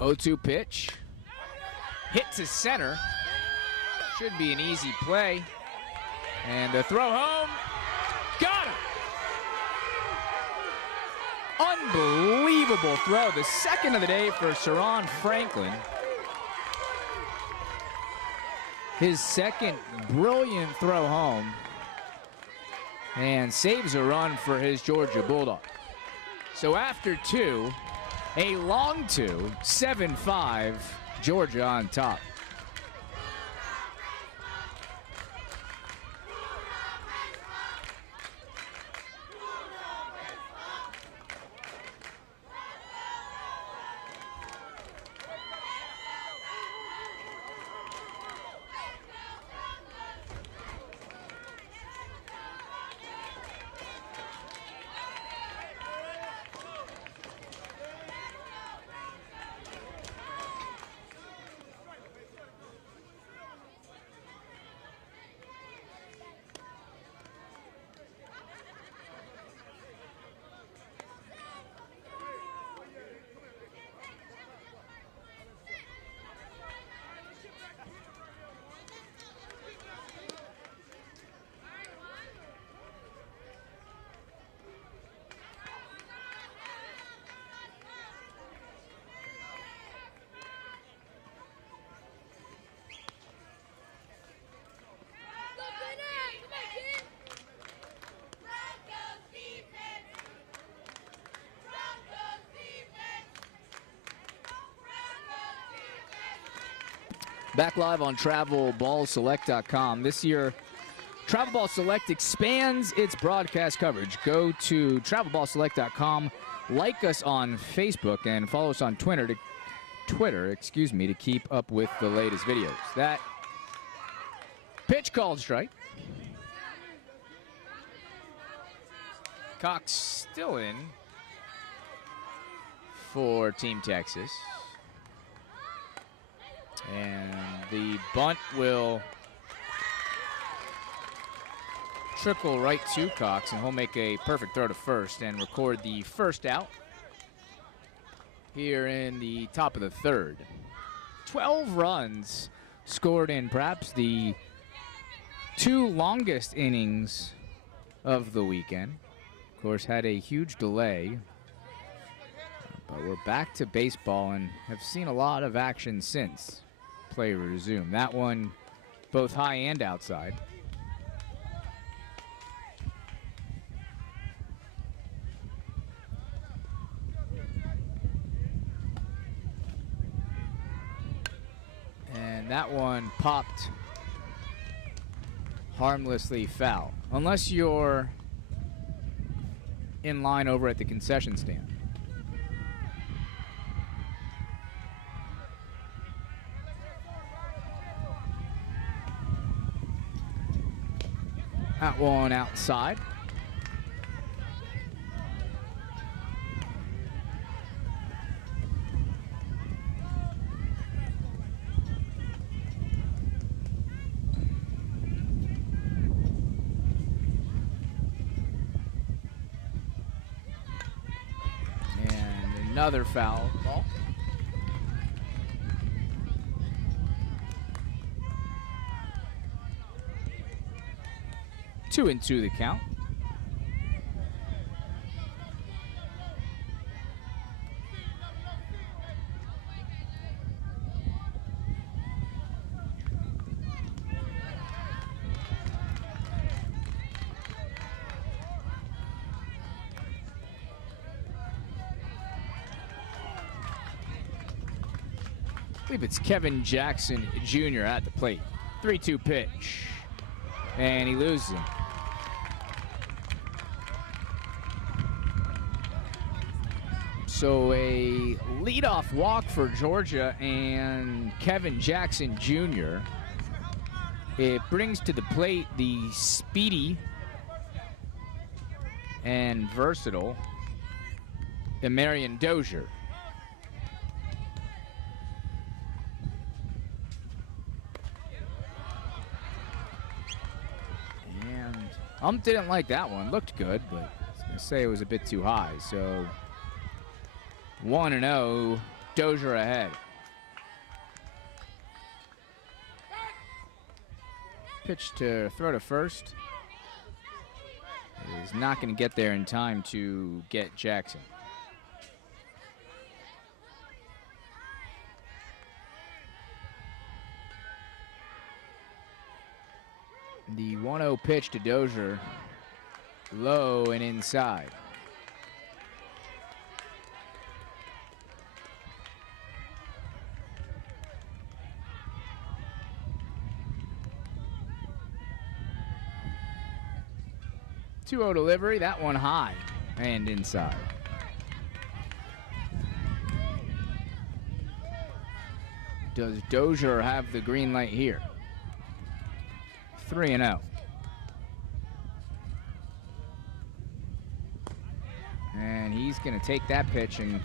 O2 pitch. Hit to center. Should be an easy play. And a throw home. Got him! Unbelievable throw. The second of the day for Sharon Franklin. His second brilliant throw home. And saves a run for his Georgia Bulldogs. So after two, a long two, 7-5, Georgia on top. Back live on TravelBallSelect.com. This year, Travel Ball Select expands its broadcast coverage. Go to TravelBallSelect.com, like us on Facebook, and follow us on Twitter to keep up with the latest videos. That pitch called strike. Cox still in for Team Texas. And the bunt will trickle right to Cox, and he'll make a perfect throw to first and record the first out here in the top of the third. 12 runs scored in perhaps the two longest innings of the weekend. Of course, had a huge delay, but we're back to baseball and have seen a lot of action since play resumed. That one both high and outside. And that one popped harmlessly foul, unless you're in line over at the concession stand. That one outside. And another foul ball. Two and two the count. believe it's Kevin Jackson Jr. at the plate. 3-2 pitch. And he loses him. So a leadoff walk for Georgia and Kevin Jackson Jr. It brings to the plate the speedy and versatile Marion Dozier. And didn't like that one. Looked good, but I was going to say it was a bit too high. So 1-0, Dozier ahead. Pitch to throw to first. Is not going to get there in time to get Jackson. The 1-0 pitch to Dozier, low and inside. Two-0 delivery, that one high and inside. Does Dozier have the green light here? 3-0. And he's going to take that pitch and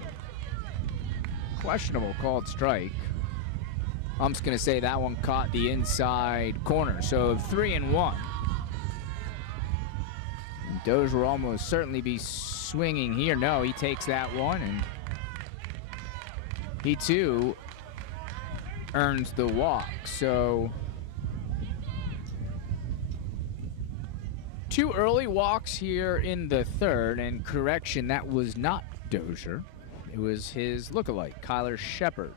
questionable called strike. I'm just going to say that one caught the inside corner. So 3-1. And Dozier will almost certainly be swinging here. No, he takes that one, and he too earns the walk. So 2 early walks here in the third, and correction, that was not Dozier. It was his lookalike, Kyler Shepard,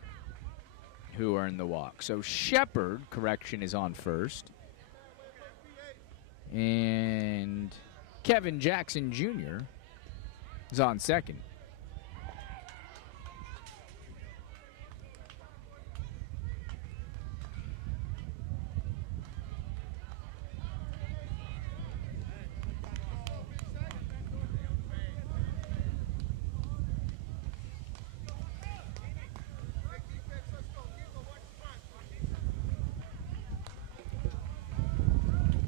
who earned the walk. So Shepard, correction, is on first. And Kevin Jackson Jr. is on second.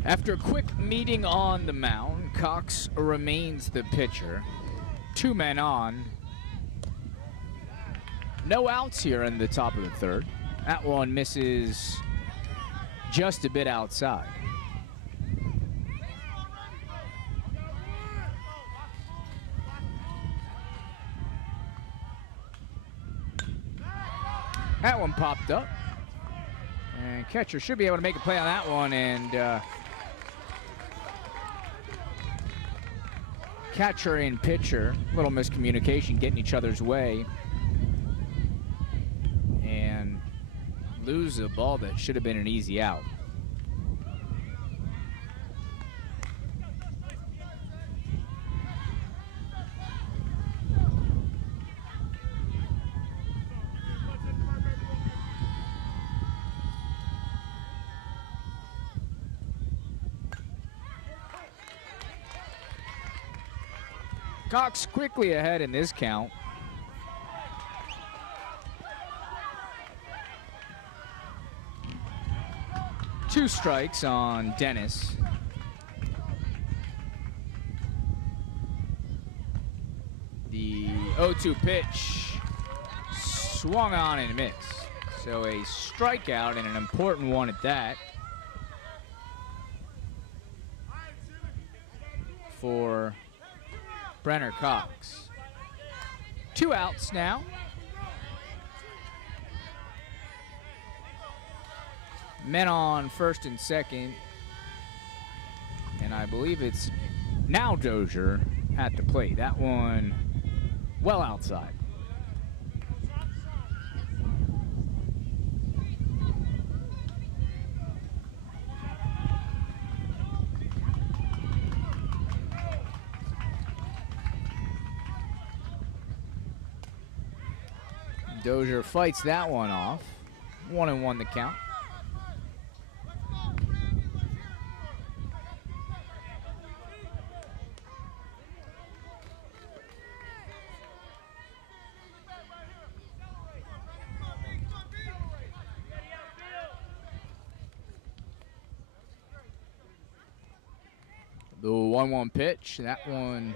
After a quick meeting on the mound, Cox remains the pitcher. 2 men on. No outs here in the top of the third. That one misses just a bit outside. That one popped up. And catcher should be able to make a play on that one, and catcher and pitcher, little miscommunication, getting each other's way, and lose a ball that should have been an easy out. Cox quickly ahead in this count. Two strikes on Dennis. The 0-2 pitch swung on and missed. So a strikeout, and an important one at that, for Brenner Cox. 2 outs now. Men on first and second. And I believe it's now Dozier at the plate. That one well outside. Dozier fights that one off. 1-1 the count. The 1-1 pitch. That one,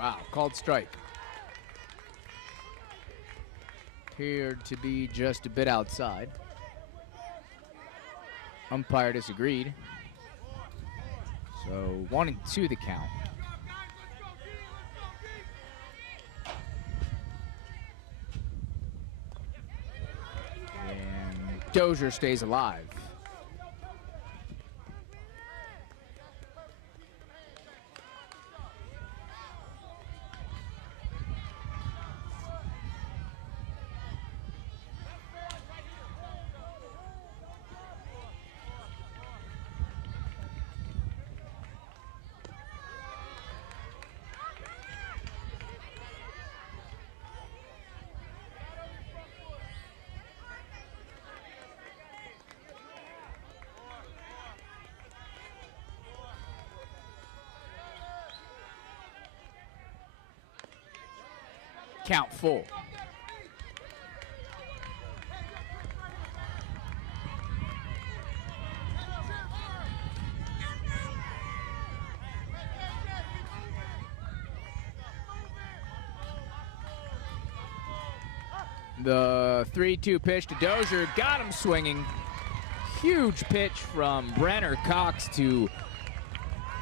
wow, called strike. Appeared to be just a bit outside. Umpire disagreed. So 1-2 the count. And Dozier stays alive. Count full. The 3-2 pitch to Dozier, got him swinging. Huge pitch from Brenner Cox to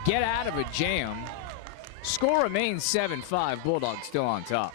get out of a jam. Score remains 7-5, Bulldogs still on top.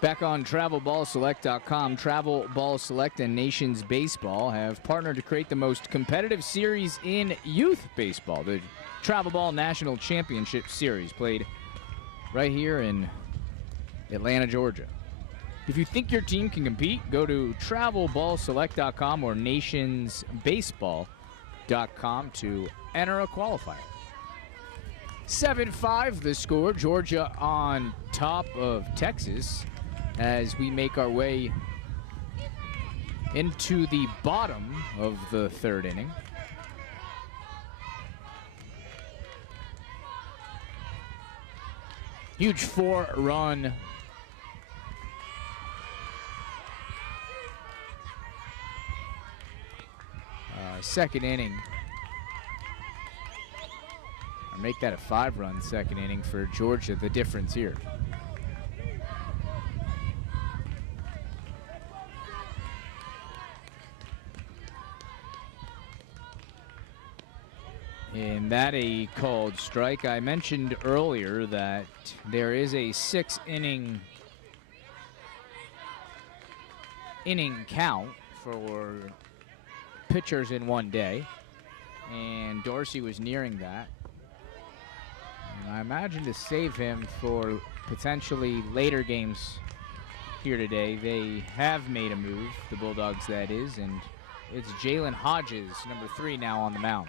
Back on TravelBallSelect.com, Travel Ball Select and Nations Baseball have partnered to create the most competitive series in youth baseball, the Travel Ball National Championship Series, played right here in Atlanta, Georgia. If you think your team can compete, go to TravelBallSelect.com or NationsBaseball.com to enter a qualifier. 7-5 the score, Georgia on top of Texas, as we make our way into the bottom of the third inning. Huge 4-run second inning. Or make that a 5-run second inning for Georgia, the difference here. And that a called strike. I mentioned earlier that there is a 6-inning count for pitchers in one day, and Dorsey was nearing that. And I imagine to save him for potentially later games here today, they have made a move, the Bulldogs that is, and it's Jalen Hodges, number 3, now on the mound.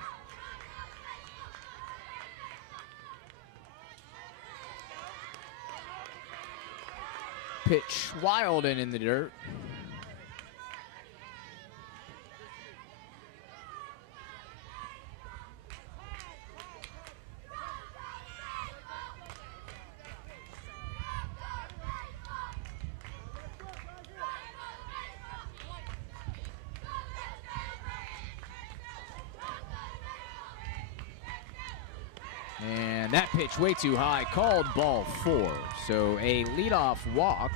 Pitch wild and in the dirt. And that pitch way too high, called ball 4. So a leadoff walk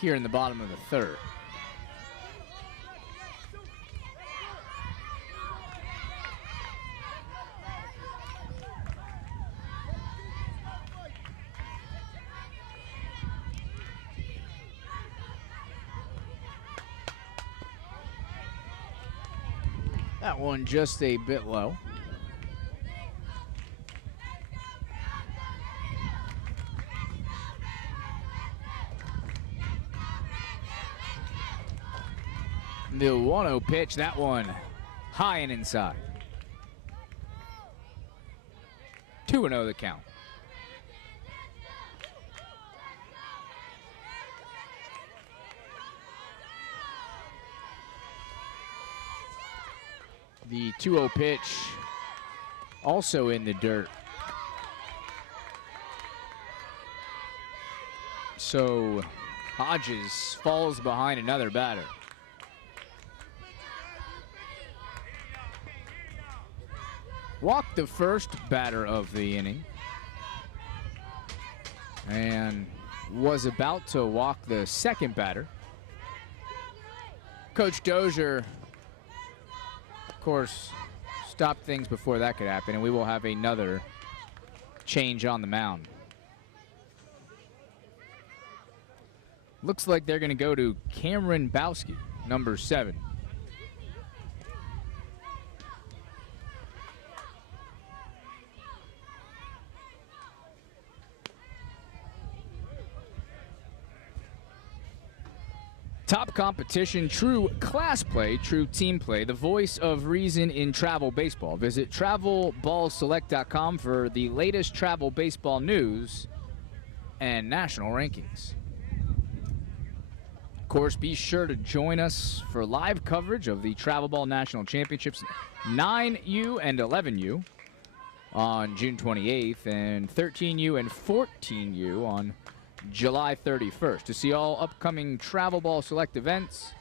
here in the bottom of the third. That one just a bit low. The 1-0 pitch, that one high and inside. 2-0 the count. The 2-0 pitch also in the dirt. So Hodges falls behind another batter. Walked the first batter of the inning and was about to walk the second batter. Coach Dozier, of course, stopped things before that could happen, and we will have another change on the mound. Looks like they're going to go to Cameron Bowski, number 7. Top competition, true class play, true team play, the voice of reason in travel baseball. Visit travelballselect.com for the latest travel baseball news and national rankings. Of course, be sure to join us for live coverage of the Travel Ball National Championships 9U and 11U on June 28th and 13U and 14U on July 31st. To see all upcoming Travel Ball Select events,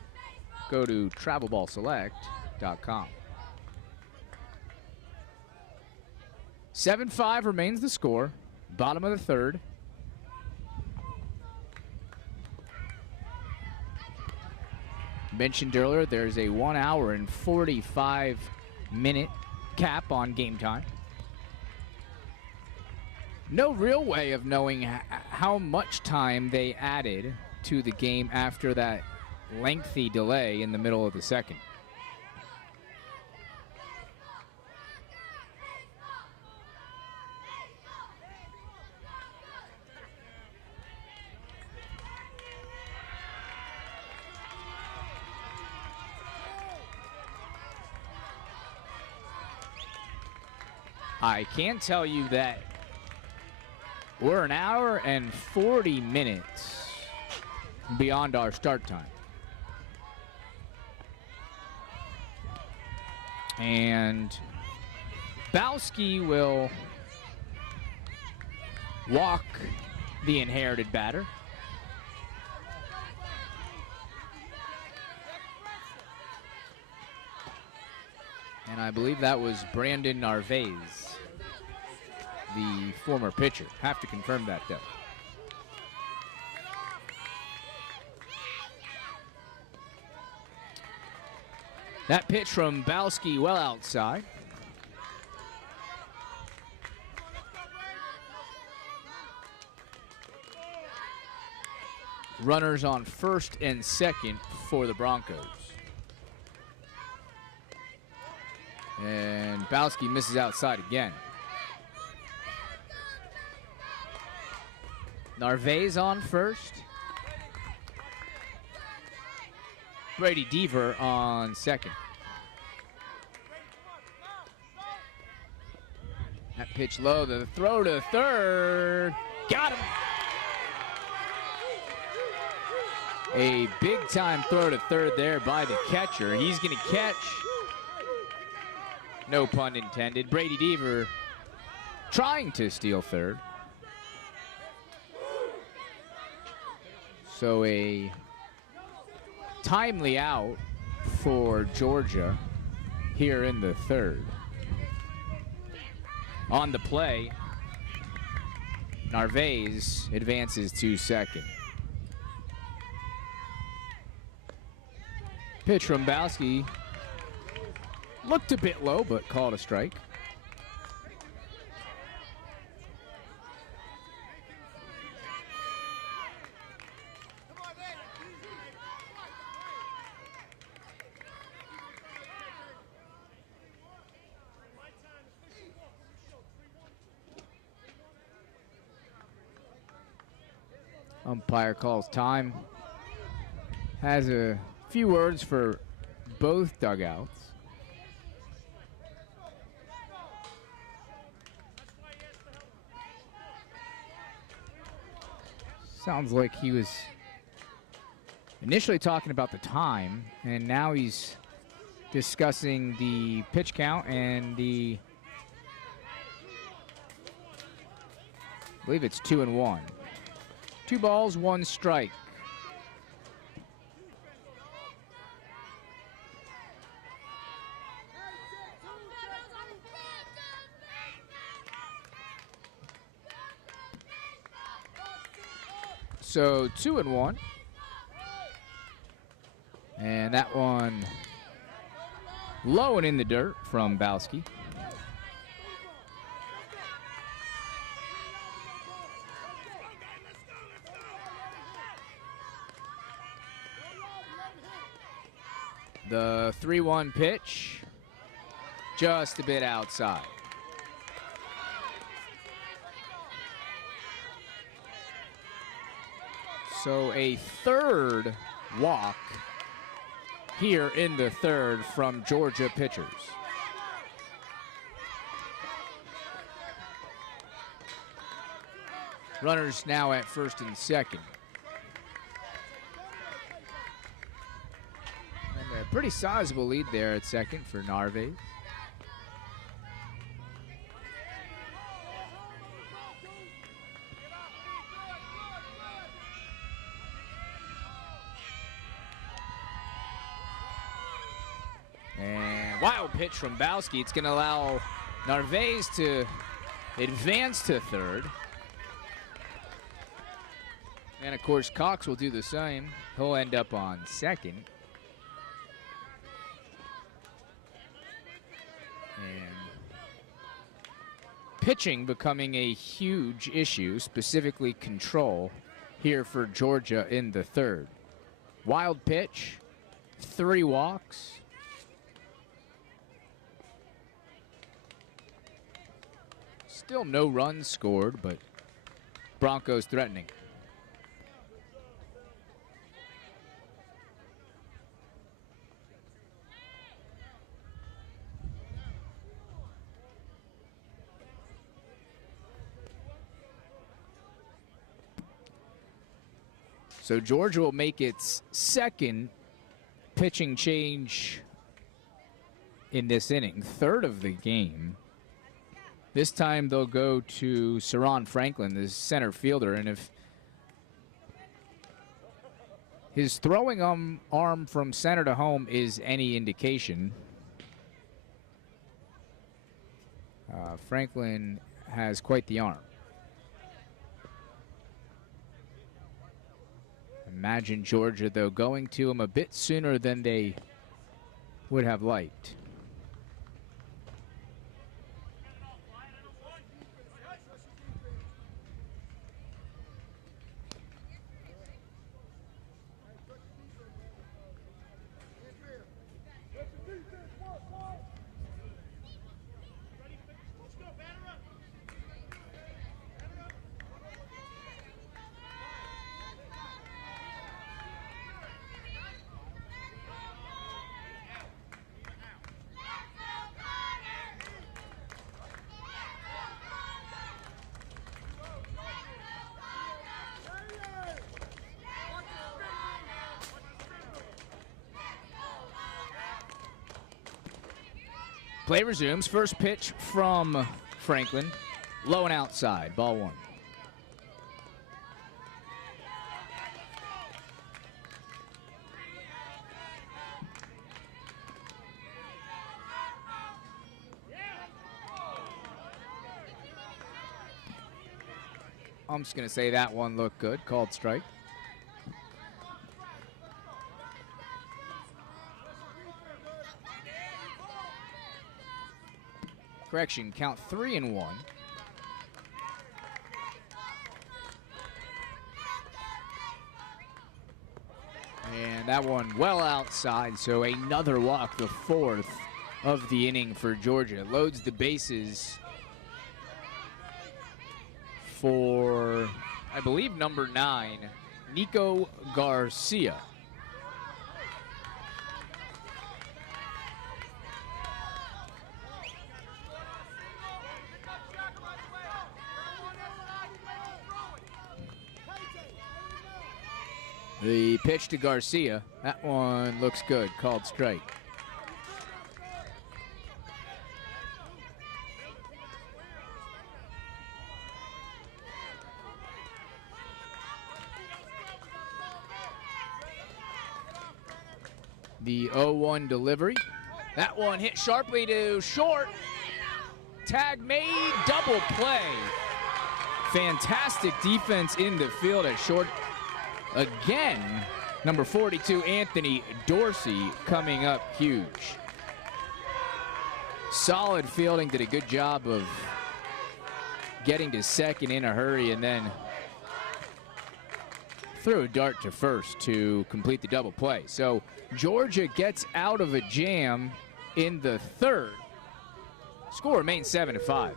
go to travelballselect.com. 7-5 remains the score, bottom of the third. Mentioned earlier, there's a 1 hour and 45 minute cap on game time. No real way of knowing how much time they added to the game after that lengthy delay in the middle of the second. I can tell you that we're an hour and 40 minutes beyond our start time. And Bowski will walk the inherited batter. And I believe that was Brandon Narvaez, the former pitcher. Have to confirm that, though. That pitch from Bowski well outside. Runners on first and second for the Broncos. And Bowski misses outside again. Narvaez on first. Brady Deaver on second. That pitch low, the throw to third. Got him. A big-time throw to third there by the catcher. He's going to catch. No pun intended. Brady Deaver trying to steal third. So a timely out for Georgia here in the third. On the play, Narvaez advances to second. Pitch from Bowski. Looked a bit low, but called a strike. Umpire calls time. Has a few words for both dugouts. Sounds like he was initially talking about the time, and now he's discussing the pitch count and the, I believe it's 2-1. 2 balls, 1 strike. So 2-1. And that one low and in the dirt from Bowski. The 3-1 pitch, just a bit outside. So a third walk here in the third from Georgia pitchers. Runners now at first and second. And a pretty sizable lead there at second for Narvaez. And wild pitch from Bowski. It's going to allow Narvaez to advance to third. And, of course, Cox will do the same. He'll end up on second. And pitching becoming a huge issue, specifically control, here for Georgia in the third. Wild pitch, 3 walks. Still no runs scored, but Broncos threatening. So Georgia will make its second pitching change in this inning, third of the game. This time they'll go to Saron Franklin, the center fielder, and if his throwing arm from center to home is any indication, Franklin has quite the arm. Imagine Georgia, though, going to him a bit sooner than they would have liked. Play resumes. First pitch from Franklin. Low and outside. Ball 1. I'm just going to say that one looked good. Called strike. Correction, count 3-1. And that one well outside, so another walk, the 4th of the inning for Georgia. Loads the bases for, I believe, number 9, Nico Garcia. The pitch to Garcia, that one looks good, called strike. The 0-1 delivery, that one hit sharply to short. Tag made, double play. Fantastic defense in the field at short. Again, number 42, Anthony Dorsey, coming up huge. Solid fielding, did a good job of getting to second in a hurry, and then threw a dart to first to complete the double play. So Georgia gets out of a jam in the 3rd. Score remains 7-5.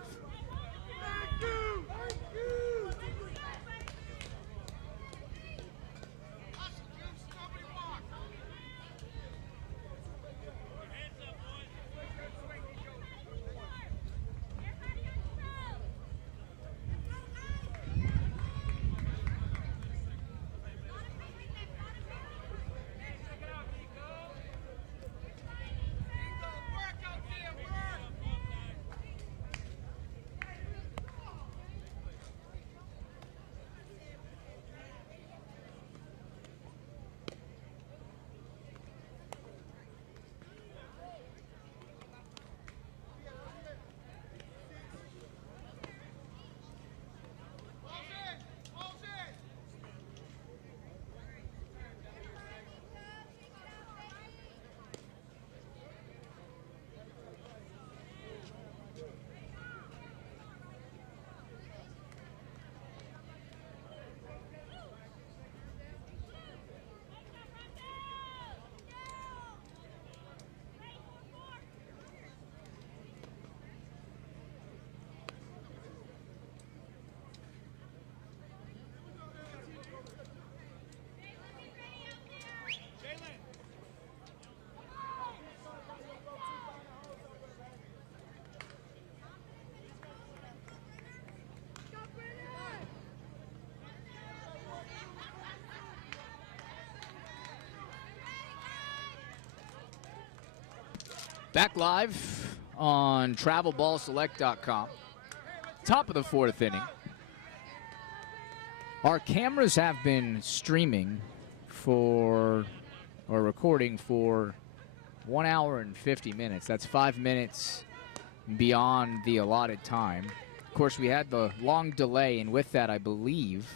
Back live on TravelBallSelect.com. Top of the 4th inning. Our cameras have been streaming for, or recording for, 1 hour and 50 minutes. That's 5 minutes beyond the allotted time. Of course, we had the long delay, and with that, I believe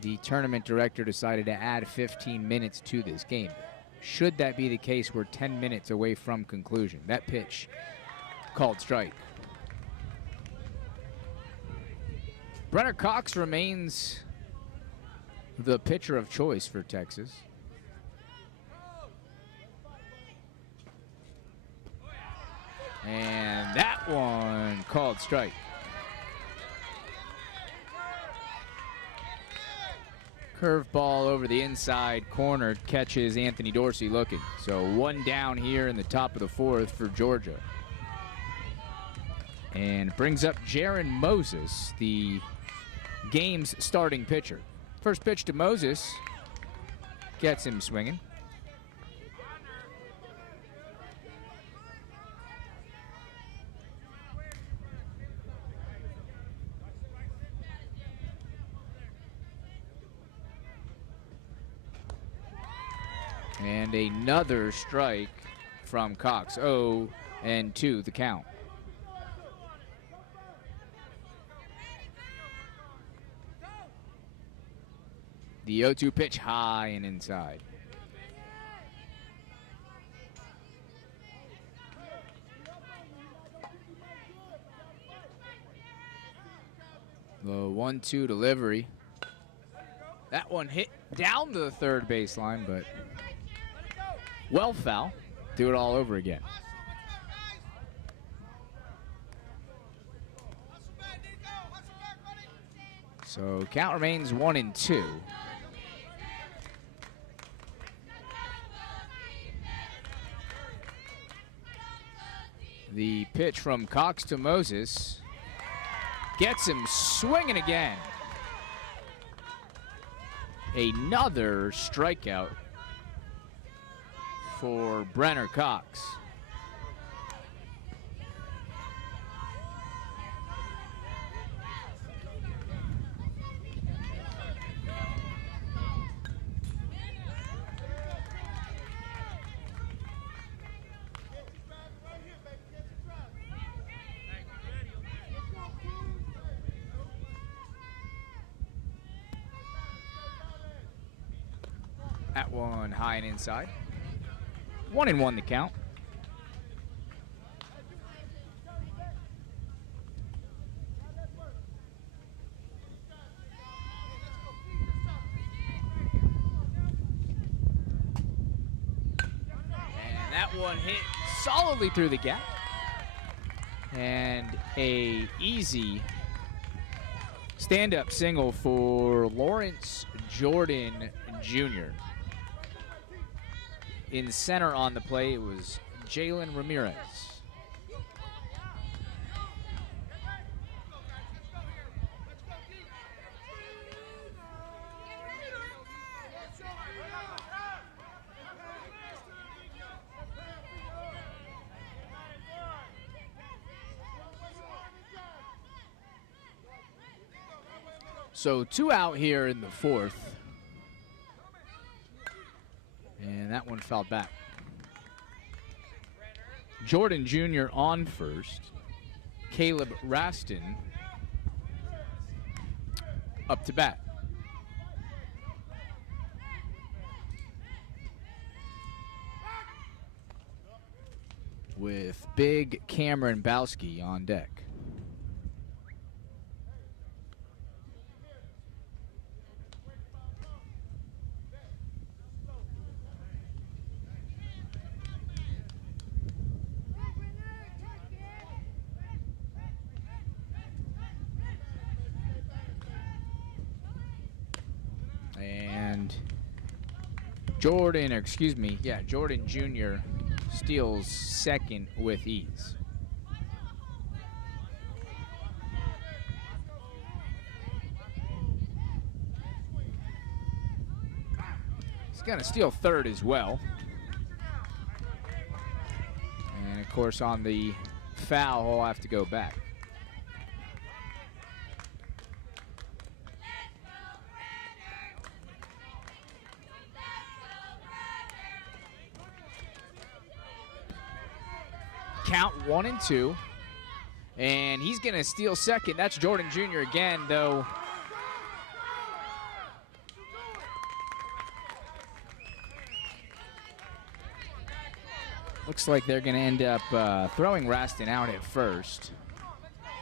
the tournament director decided to add 15 minutes to this game. Should that be the case, we're 10 minutes away from conclusion. That pitch called strike. Brenner Cox remains the pitcher of choice for Texas. And that one called strike. Curveball over the inside corner catches Anthony Dorsey looking. So 1 down here in the top of the 4th for Georgia. And brings up Jaron Moses, the game's starting pitcher. First pitch to Moses gets him swinging. And another strike from Cox. 0-2 the count. The 0-2 pitch high and inside. The 1-2 delivery. That one hit down to the third baseline, but well foul. Do it all over again. So count remains 1-2. The pitch from Cox to Moses gets him swinging again. Another strikeout for Brenner Cox. That one high and inside. 1-1 the count. And that one hit solidly through the gap. And a easy stand-up single for Lawrence Jordan Jr. In center on the play, it was Jalen Ramirez. So 2 out here in the 4th. And that one fouled back. Jordan Jr. on first. Caleb Raston up to bat. With big Cameron Bowski on deck. Jordan Jr. steals second with ease. He's going to steal third as well. And of course on the foul, he'll have to go back. Count 1-2, and he's going to steal second. That's Jordan Jr. again, though. Looks like they're going to end up throwing Raston out at first.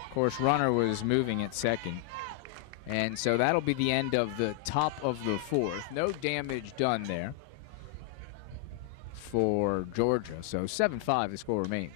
Of course, runner was moving at second, and so that'll be the end of the top of the 4th. No damage done there for Georgia, so 7-5 the score remains.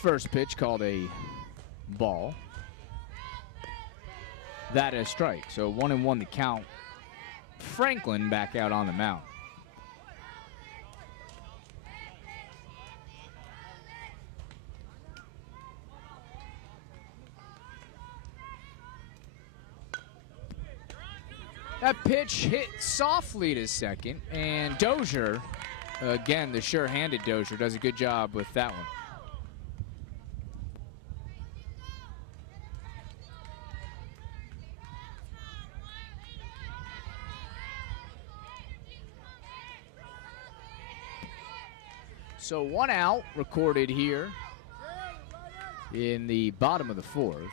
first pitch called a ball. That is strike. So 1-1 the count. Franklin back out on the mound. That pitch hit softly to second, and Dozier, again, the sure-handed Dozier, does a good job with that one. So 1 out recorded here in the bottom of the 4th.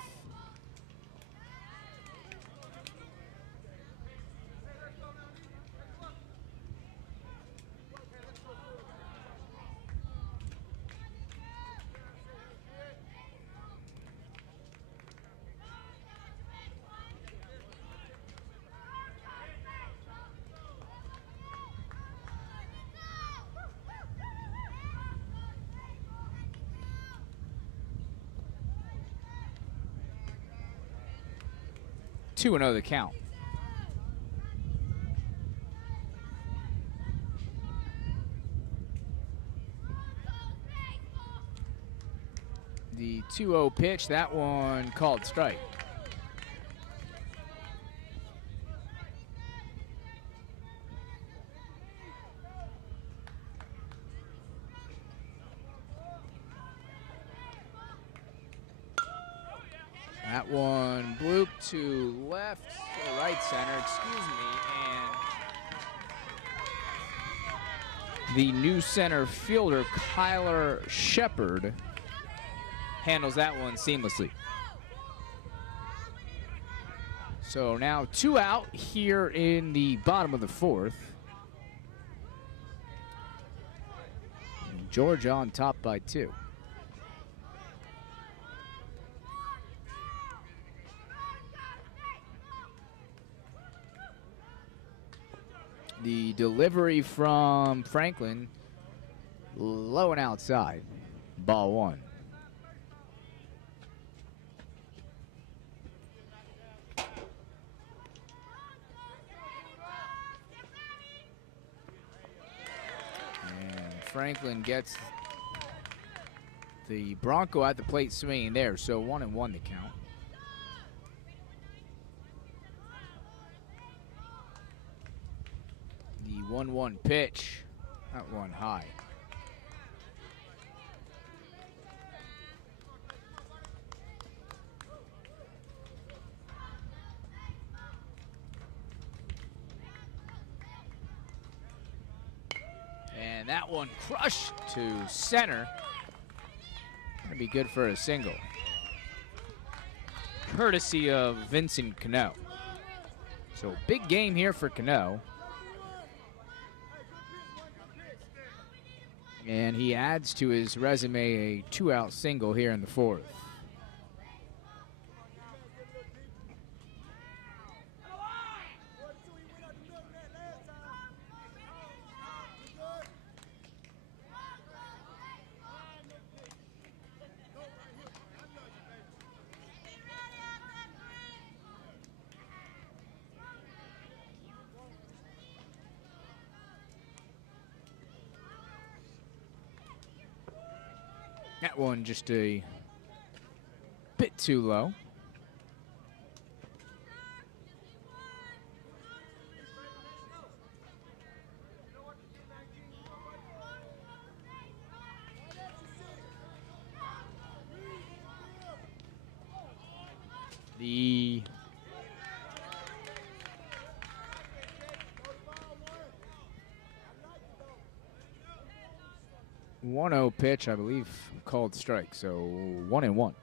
Two and 0 the count. The 2-0 pitch, that one called strike. That one blooped to left, to right center, excuse me, and the new center fielder, Kyler Shepard, handles that one seamlessly. So now 2 out here in the bottom of the 4th. Georgia on top by 2. The delivery from Franklin, low and outside, ball 1. And Franklin gets the Bronco at the plate swinging there, so 1-1 to count. The 1-1 pitch, that one high. And that one crushed to center. Gonna be good for a single. Courtesy of Vincent Cano. So big game here for Cano. And he adds to his resume a 2-out single here in the 4th. That one just a bit too low. The 1-0 pitch, I believe, called strike, so 1-1.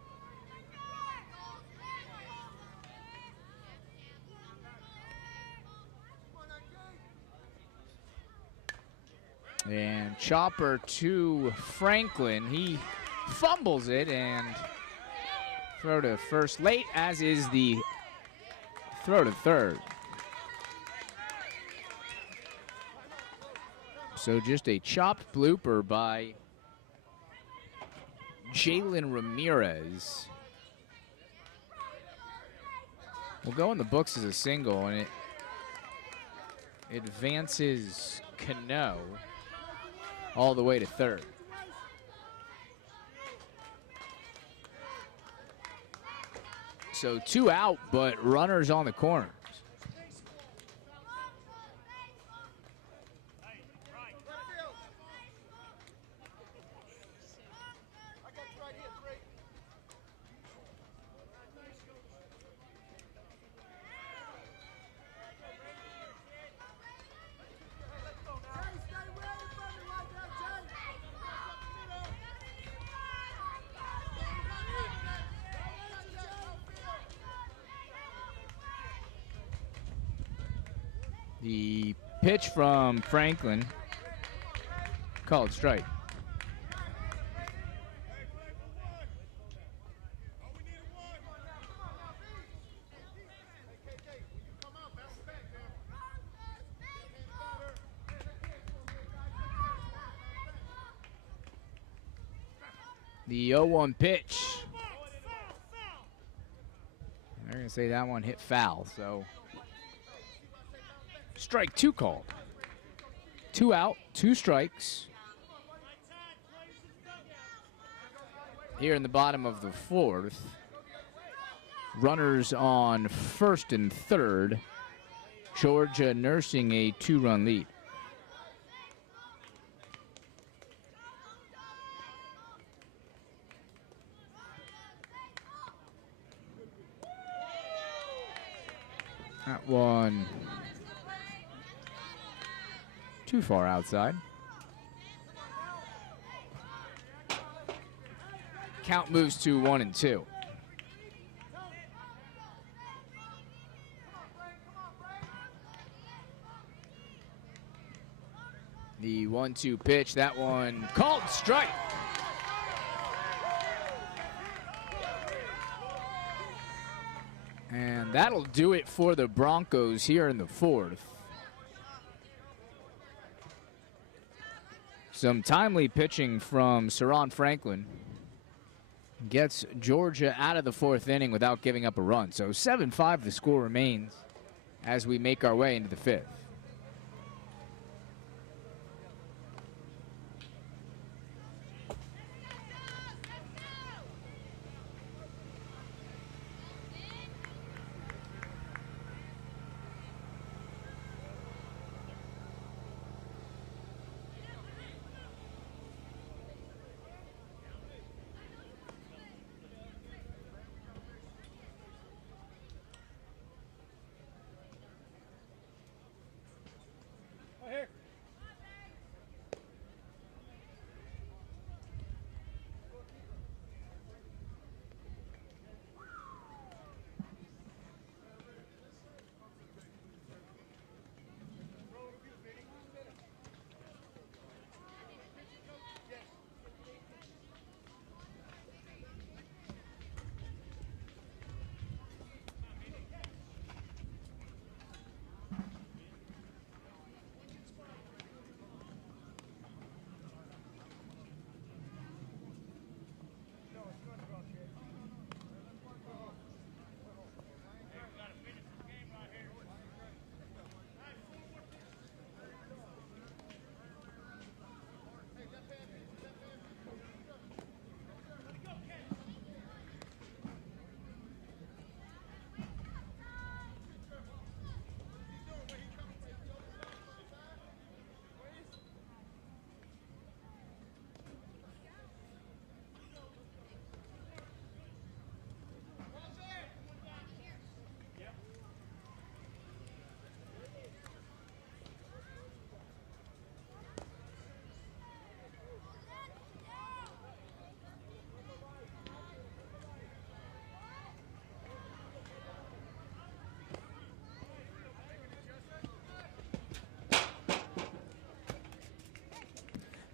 And chopper to Franklin. He fumbles it and throw to first late, as is the throw to third. So just a chopped blooper by Jalen Ramirez will go in the books as a single, and it advances Cano all the way to third. So 2 out, but runners on the corners. The pitch from Franklin, called strike. The 0-1 pitch. They're going to say that one hit foul, so strike 2 called. 2 out, 2 strikes. Here in the bottom of the 4th. Runners on first and third. Georgia nursing a 2-run lead. That one too far outside. Count moves to 1-2. The 1-2 pitch, that one called strike. And that'll do it for the Broncos here in the 4th. Some timely pitching from Saron Franklin gets Georgia out of the 4th inning without giving up a run. So 7-5 the score remains as we make our way into the 5th.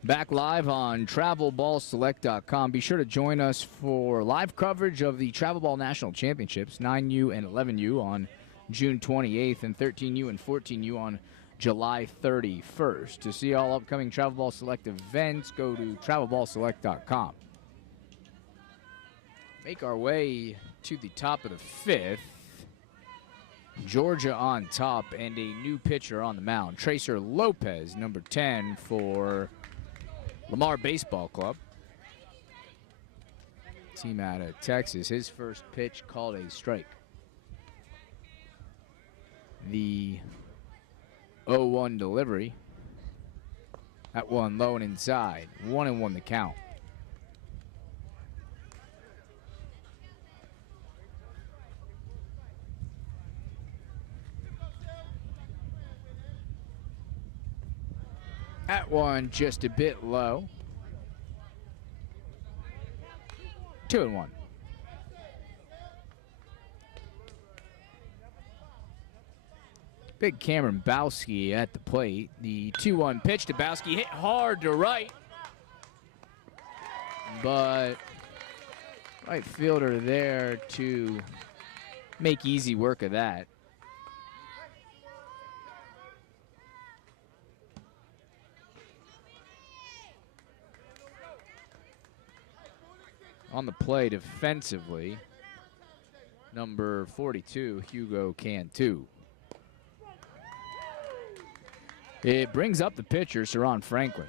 Back live on TravelBallSelect.com. Be sure to join us for live coverage of the Travel Ball National Championships, 9U and 11U on June 28th and 13U and 14U on July 31st. To see all upcoming Travel Ball Select events, go to TravelBallSelect.com. make our way to the top of the 5th. Georgia on top and a new pitcher on the mound. Tracer Lopez, number 10 for Lamar Baseball Club. Team out of Texas. His first pitch called a strike. The 0-1 delivery. That one low and inside. 1-1 the count. That one just a bit low. 2-1. Big Cameron Bowski at the plate. The 2-1 pitch to Bowski, hit hard to right. But right fielder there to make easy work of that. On the play defensively, number 42, Hugo Cantu. It brings up the pitcher, Saron Franklin.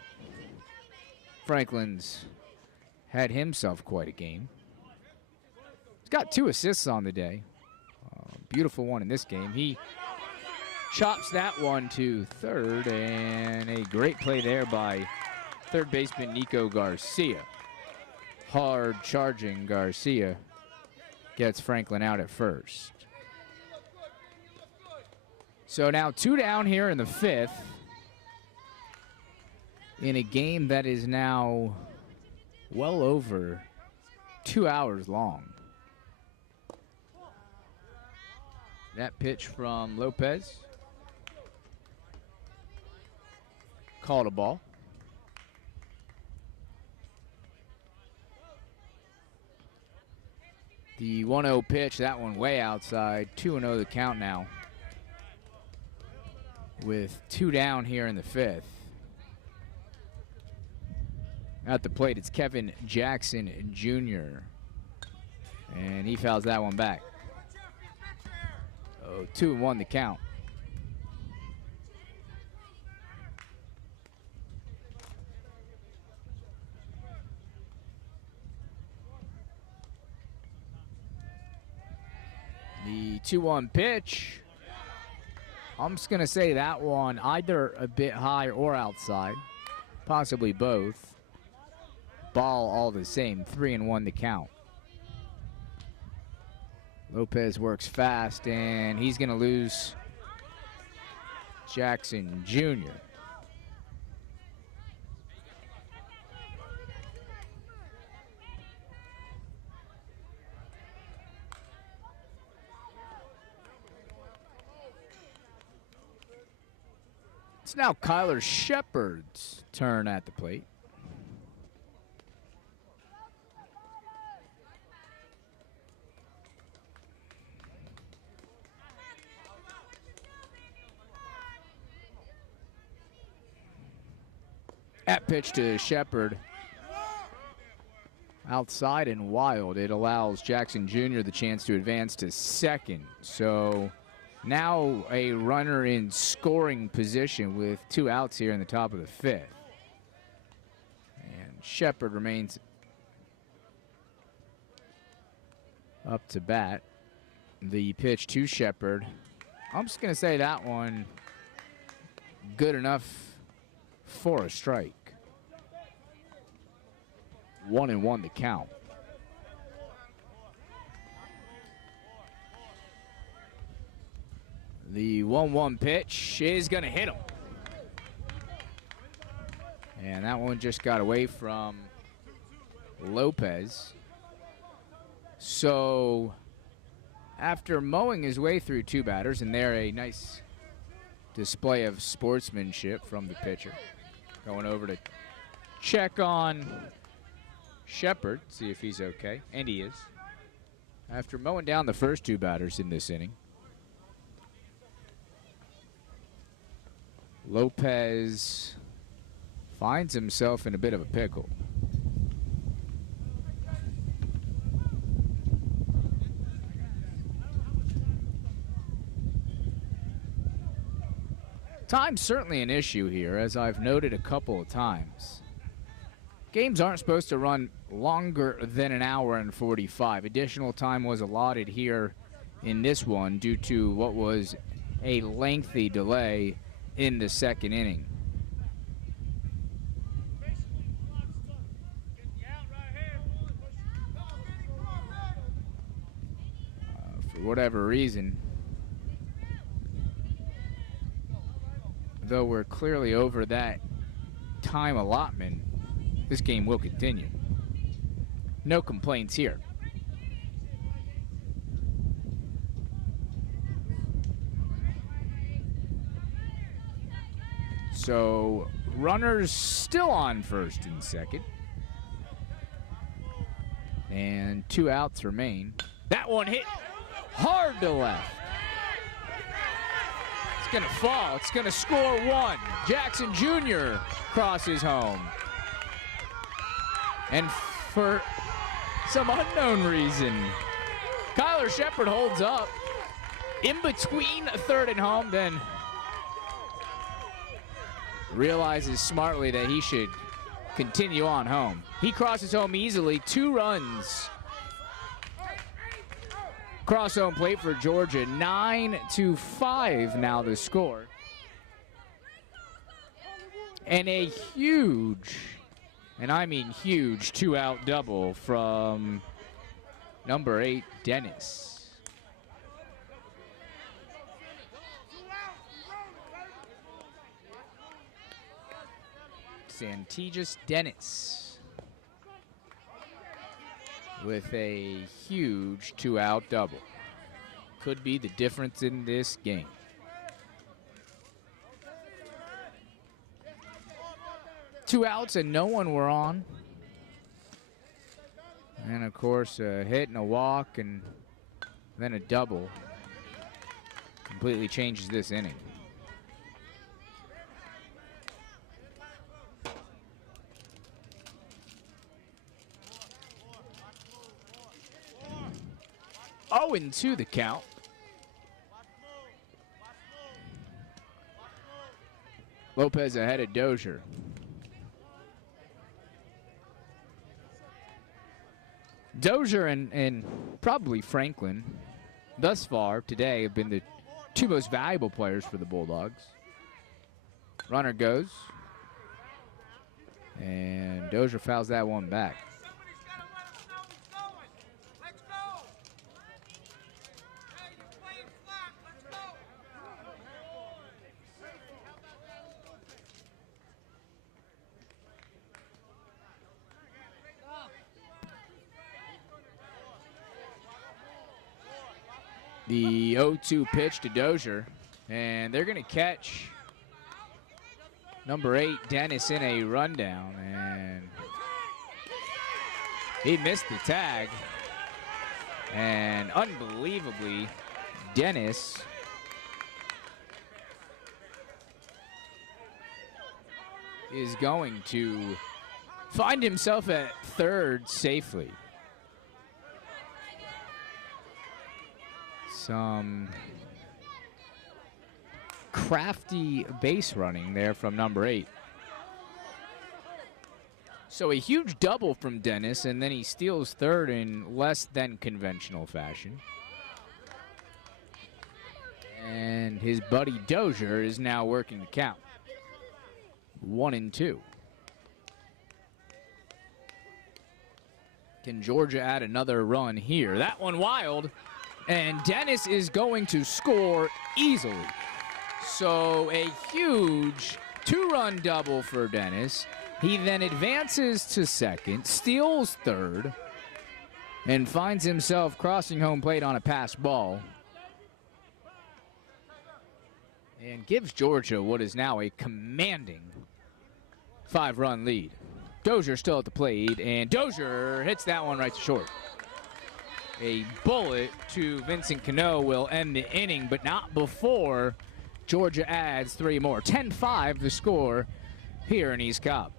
Franklin's had himself quite a game. He's got 2 assists on the day. Beautiful one in this game. He chops that one to third, and a great play there by third baseman Nico Garcia. Hard charging Garcia gets Franklin out at first. So now 2 down here in the 5th in a game that is now well over 2 hours long. That pitch from Lopez called a ball. The 1-0 pitch, that one way outside. 2-0 the count now. With 2 down here in the 5th. At the plate, it's Kevin Jackson Jr. And he fouls that one back. Oh, 2-1 the count. The 2-1 pitch. I'm just going to say that one either a bit high or outside. Possibly both. Ball all the same. 3-1 the count. Lopez works fast, and he's going to lose Jackson Jr. It's now Kyler Shepard's turn at the plate. At pitch to Shepard. Outside and wild. It allows Jackson Jr. the chance to advance to second. So now a runner in scoring position with 2 outs here in the top of the 5th. And Shepard remains up to bat. The pitch to Shepard. I'm just going to say that one good enough for a strike. 1-1 the count. The 1-1 pitch is going to hit him. And that one just got away from Lopez. So after mowing his way through 2 batters, and there a nice display of sportsmanship from the pitcher. Going over to check on Shepard, see if he's okay, and he is. After mowing down the first 2 batters in this inning, Lopez finds himself in a bit of a pickle. Time's certainly an issue here, as I've noted a couple of times. Games aren't supposed to run longer than an hour and 45. Additional time was allotted here in this one due to what was a lengthy delay in the second inning. For whatever reason, though we're clearly over that time allotment, this game will continue. No complaints here. So, runners still on first and second. And 2 outs remain. That one hit hard to left. It's going to fall. It's going to score 1. Jackson Jr. crosses home. And for some unknown reason, Kyler Shepard holds up in between third and home, then realizes smartly that he should continue on home. He crosses home easily, 2 runs. Cross home plate for Georgia, 9-5 now the score. And a huge, and I mean huge, 2-out double from number 8, Dennis. Santigis Dennis with a huge 2-out double. Could be the difference in this game. Two outs and no one were on. And of course a hit and a walk and then a double completely changes this inning. Oh, and 2 the count. Lopez ahead of Dozier. Dozier and probably Franklin thus far today have been the 2 most valuable players for the Bulldogs. Runner goes. And Dozier fouls that one back. The 0-2 pitch to Dozier, and they're going to catch number 8, Dennis, in a rundown, and he missed the tag, and unbelievably, Dennis is going to find himself at third safely. Some crafty base running there from number 8. So a huge double from Dennis, and then he steals third in less than conventional fashion. And his buddy Dozier is now working the count. 1-2. Can Georgia add another run here? That one wild. And Dennis is going to score easily. So a huge 2-run double for Dennis. He then advances to second, steals third, and finds himself crossing home plate on a pass ball. And gives Georgia what is now a commanding 5-run lead. Dozier still at the plate, and Dozier hits that one right to short. A bullet to Vincent Cano will end the inning, but not before Georgia adds 3 more. 10-5 the score here in East Cobb.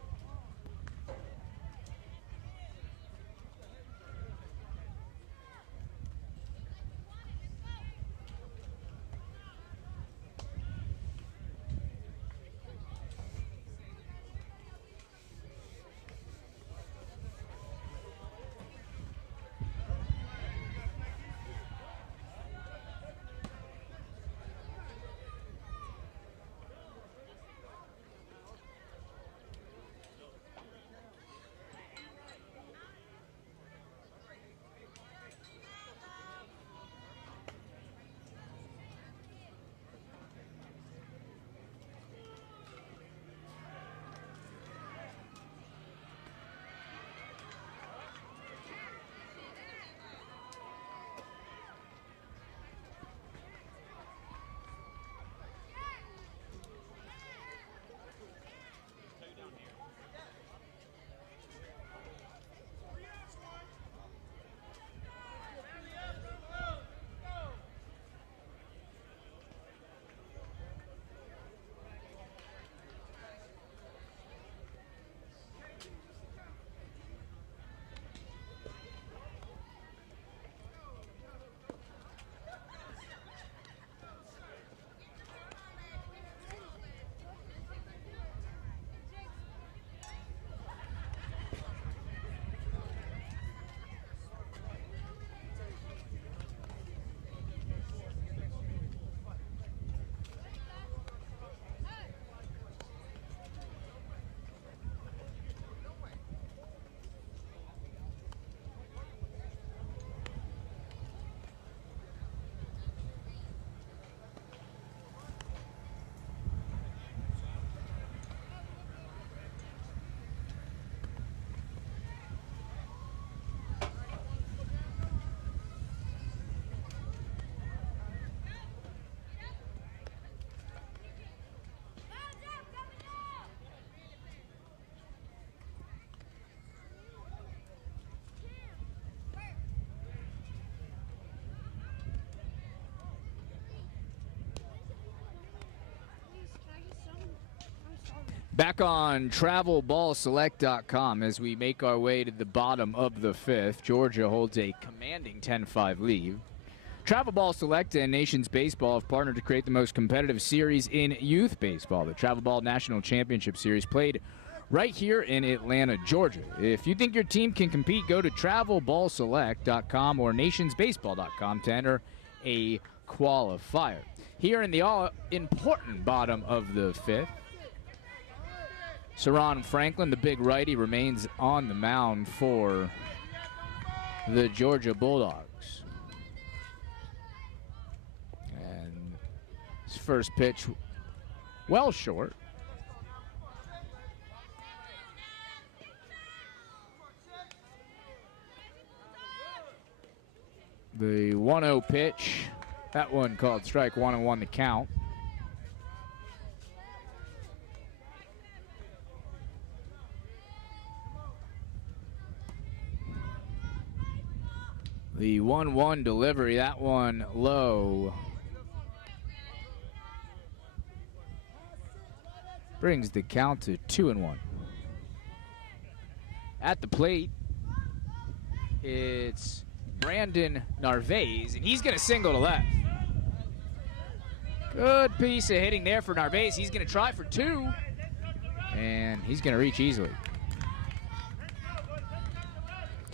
Back on travelballselect.com as we make our way to the bottom of the fifth. Georgia holds a commanding 10-5 lead. Travel Ball Select and Nations Baseball have partnered to create the most competitive series in youth baseball. The Travel Ball National Championship Series played right here in Atlanta, Georgia. If you think your team can compete, go to travelballselect.com or nationsbaseball.com to enter a qualifier. Here in the all-important bottom of the fifth, Saron Franklin, the big righty, remains on the mound for the Georgia Bulldogs. And his first pitch, well short. The 1-0 pitch, that one called strike 1-1 the count. The 1-1 delivery, that one low. Brings the count to 2-1. At the plate, it's Brandon Narvaez, and he's going to single to left. Good piece of hitting there for Narvaez. He's going to try for two, and he's going to reach easily.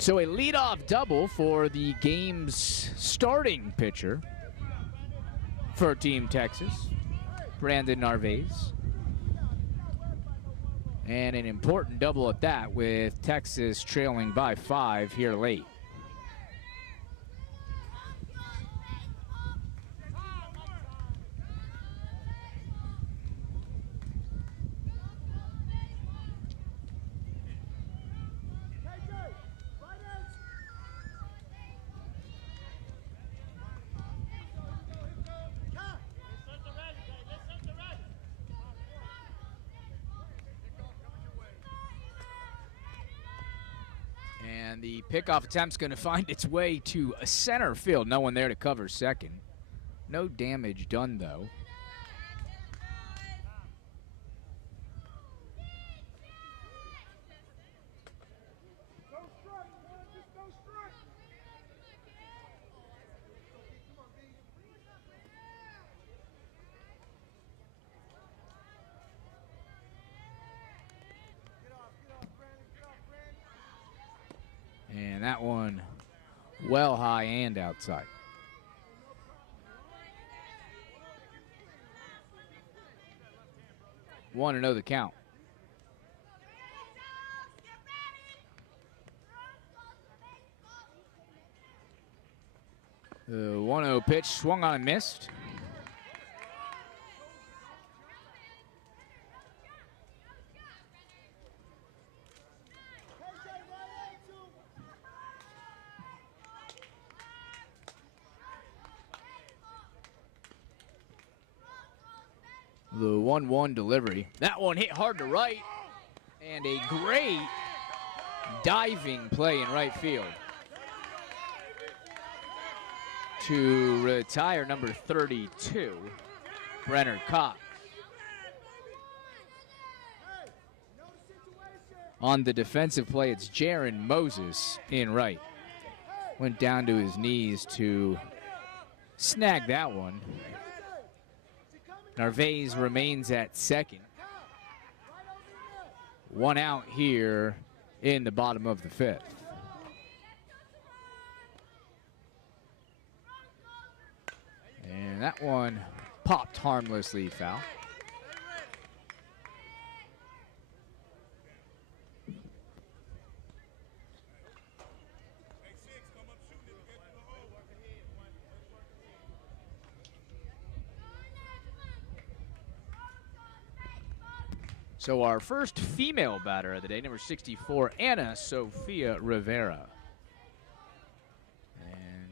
So a leadoff double for the game's starting pitcher for Team Texas, Brandon Narvaez. And an important double at that, with Texas trailing by 5 here late. And the pickoff attempt's going to find its way to a center field. No one there to cover second. No damage done, though. And that one well high and outside. Want to know the count. The 1-0 pitch swung on and missed. The 1-1 delivery. That one hit hard to right. And a great diving play in right field to retire number 32, Brenner Cox. On the defensive play, it's Jaron Moses in right. Went down to his knees to snag that one. Narvaez remains at second. One out here in the bottom of the fifth. And that one popped harmlessly foul. So our first female batter of the day, number 64, Ana Sofia Rivera. And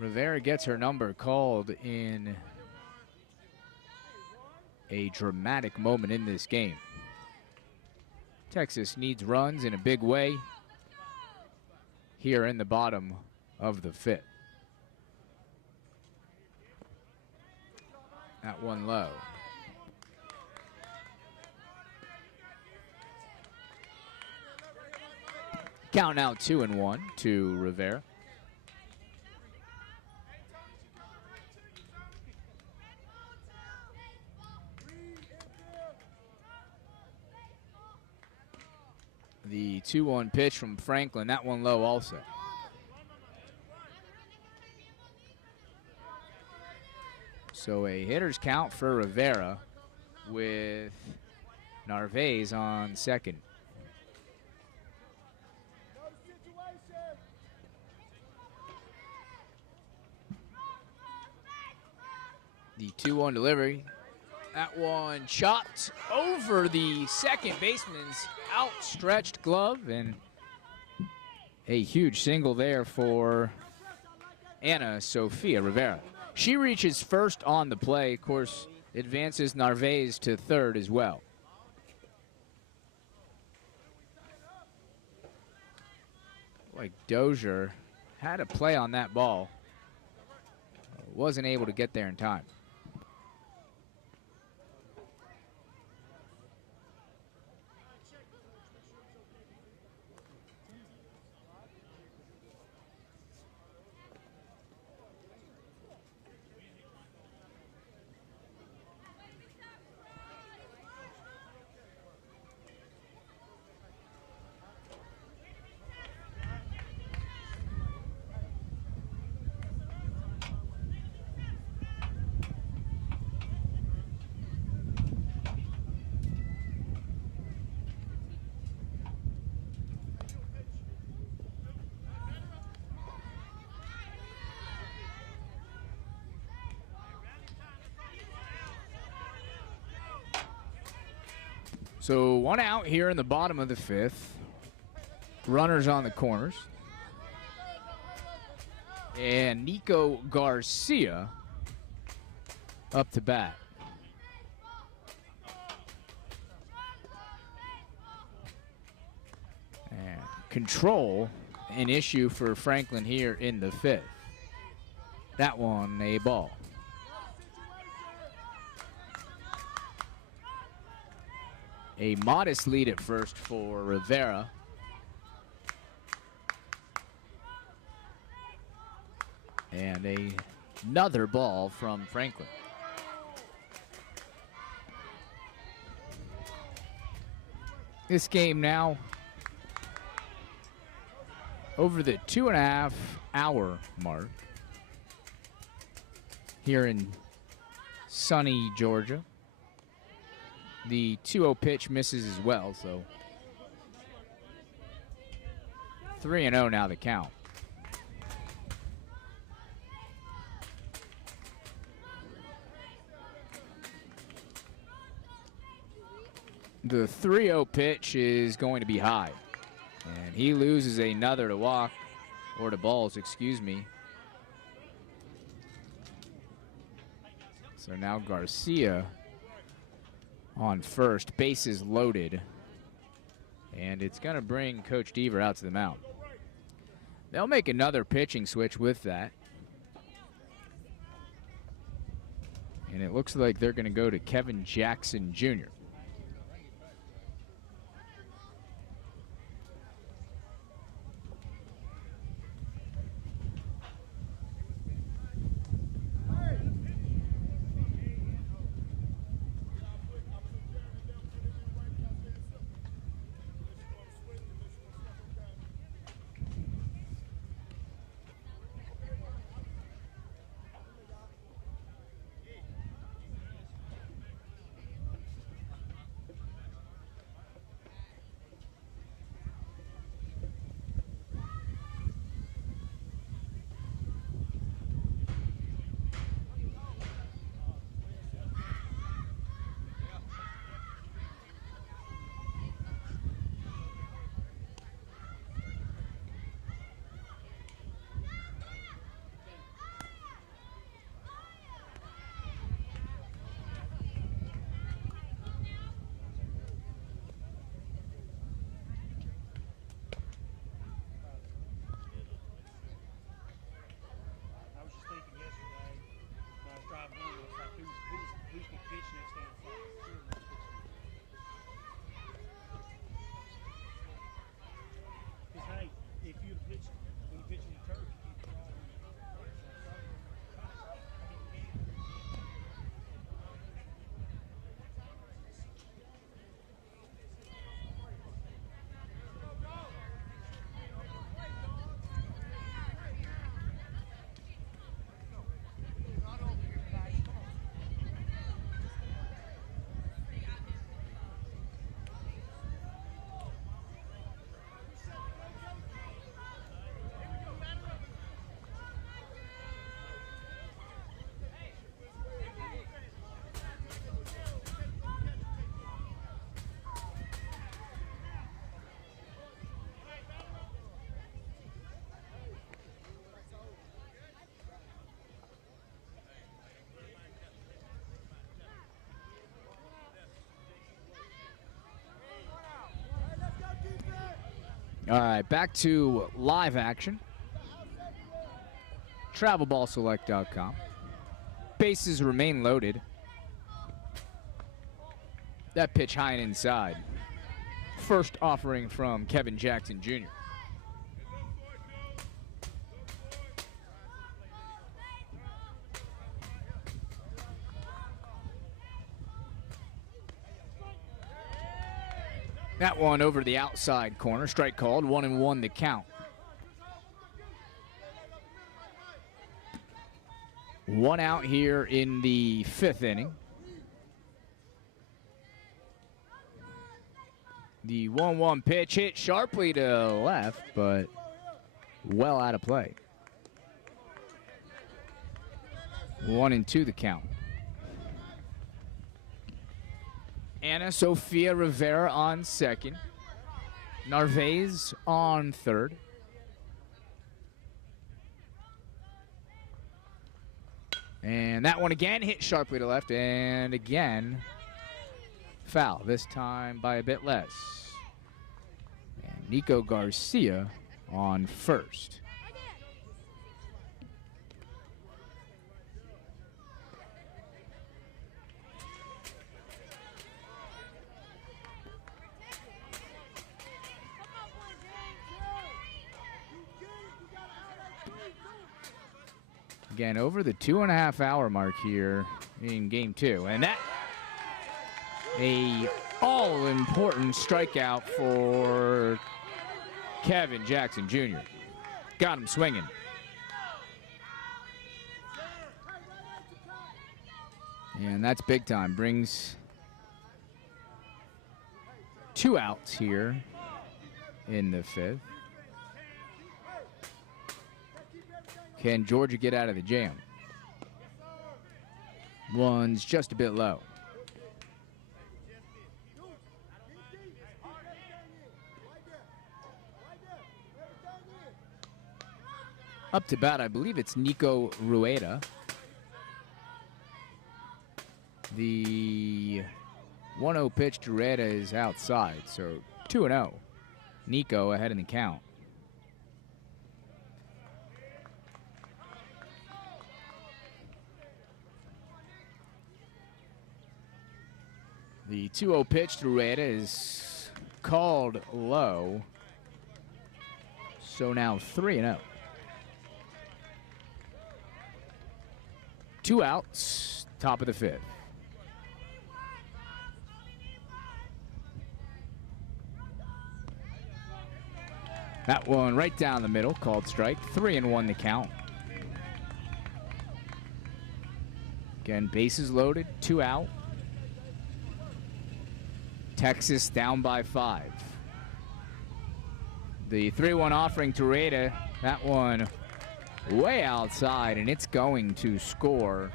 Rivera gets her number called in a dramatic moment in this game. Texas needs runs in a big way here in the bottom of the fifth. That one low. Count now 2-1 to Rivera. The 2-1 pitch from Franklin, that one low also. So a hitter's count for Rivera with Narvaez on second. The 2-1 delivery. That one chopped over the second baseman's outstretched glove, and a huge single there for Ana Sofia Rivera. She reaches first on the play, of course, advances Narvaez to third as well. Like Dozier had a play on that ball, wasn't able to get there in time. So 1 out here in the bottom of the 5th. Runners on the corners. And Nico Garcia up to bat. And control, an issue for Franklin here in the 5th. That one, a ball. A modest lead at first for Rivera. And another ball from Franklin. This game now over the 2.5 hour mark here in sunny Georgia. The 2-0 pitch misses as well, so 3-0 now the count. The 3-0 pitch is going to be high, and he loses another to walk, or to balls, excuse me. So now Garcia on first, bases loaded, and it's going to bring Coach Deaver out to the mound. They'll make another pitching switch with that, and it looks like they're going to go to Kevin Jackson Jr. All right, back to live action. TravelBallSelect.com. Bases remain loaded. That pitch high and inside. First offering from Kevin Jackson Jr. That one over the outside corner. Strike called. 1-1 the count. 1 out here in the 5th inning. The 1-1 pitch hit sharply to left, but well out of play. 1-2 the count. Ana Sofia Rivera on second. Narvaez on third. And that one again hit sharply to left, and again foul, this time by a bit less. And Nico Garcia on first. Again, over the 2.5-hour mark here in game 2. And that, a all-important strikeout for Kevin Jackson Jr. Got him swinging. And that's big time. Brings 2 outs here in the 5th. Can Georgia get out of the jam? One's just a bit low. Up to bat, I believe it's Nico Rueda. The 1-0 pitch to Rueda is outside, so 2-0. Nico ahead in the count. The 2-0 pitch to Rueda is called low. So now 3-0. 2 outs, top of the 5th. That one right down the middle, called strike. 3-1 the count. Again, bases loaded, 2 out. Texas down by 5. The 3-1 offering to Rueda. That one way outside, and it's going to score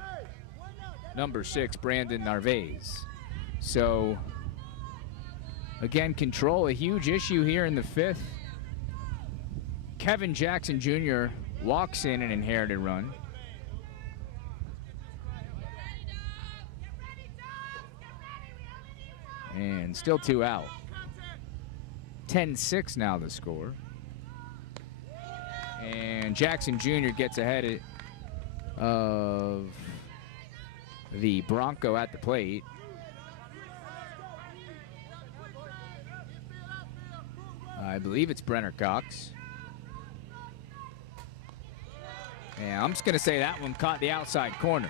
number 6, Brandon Narvaez. So, again, control, a huge issue here in the 5th. Kevin Jackson Jr. walks in an inherited run. And still 2 out. 10-6 now the score. And Jackson Jr. gets ahead of the Bronco at the plate. I believe it's Brenner Cox. And I'm just going to say that one caught the outside corner.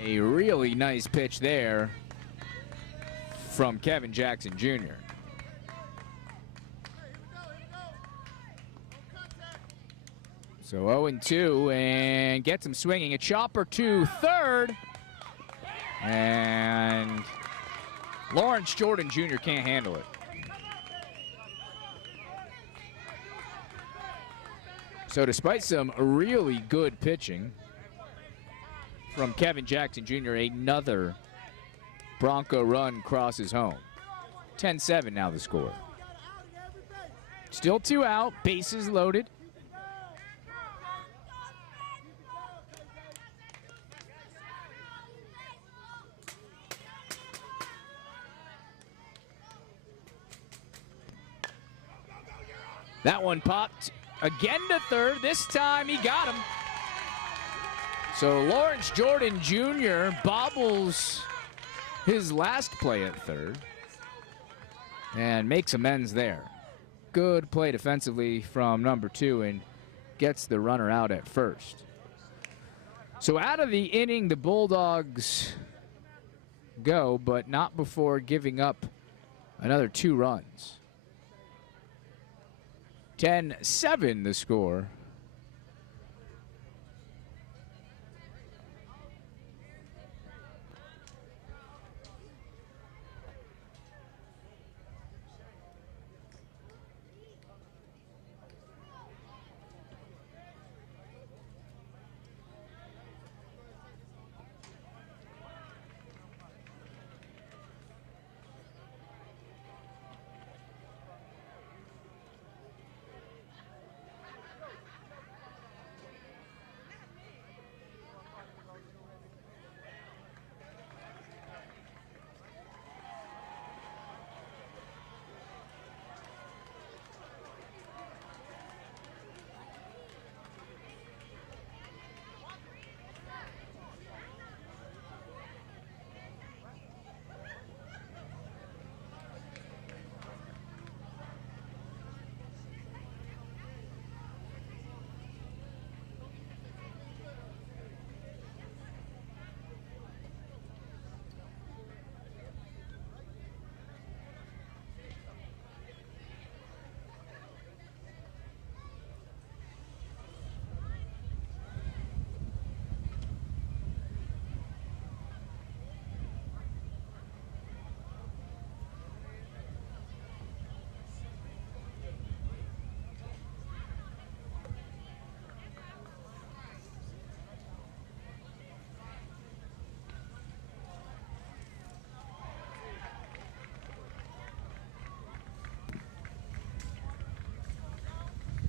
A really nice pitch there from Kevin Jackson Jr. So 0-2 and gets him swinging. A chopper to third. And Lawrence Jordan Jr. can't handle it. So despite some really good pitching from Kevin Jackson Jr., another Bronco run crosses home. 10-7 now the score. Still 2 out, bases loaded. That one popped again to third. This time he got him. So Lawrence Jordan Jr. bobbles his last play at third and makes amends there. Good play defensively from number 2 and gets the runner out at first. So out of the inning, the Bulldogs go, but not before giving up another 2 runs. 10-7 the score.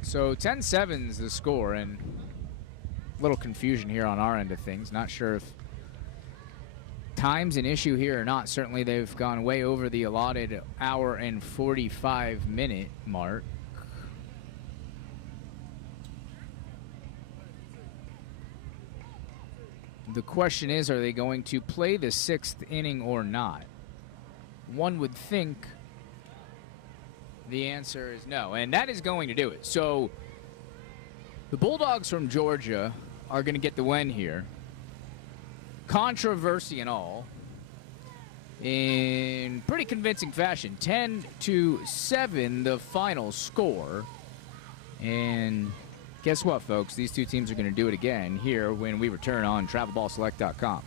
So 10-7 is the score, and a little confusion here on our end of things. Not sure if time's an issue here or not. Certainly they've gone way over the allotted hour and 45-minute mark. The question is, are they going to play the 6th inning or not? One would think the answer is no, and that is going to do it. So the Bulldogs from Georgia are going to get the win here. Controversy and all, in pretty convincing fashion. 10-7 the final score. And guess what, folks? These two teams are going to do it again here when we return on TravelBallSelect.com.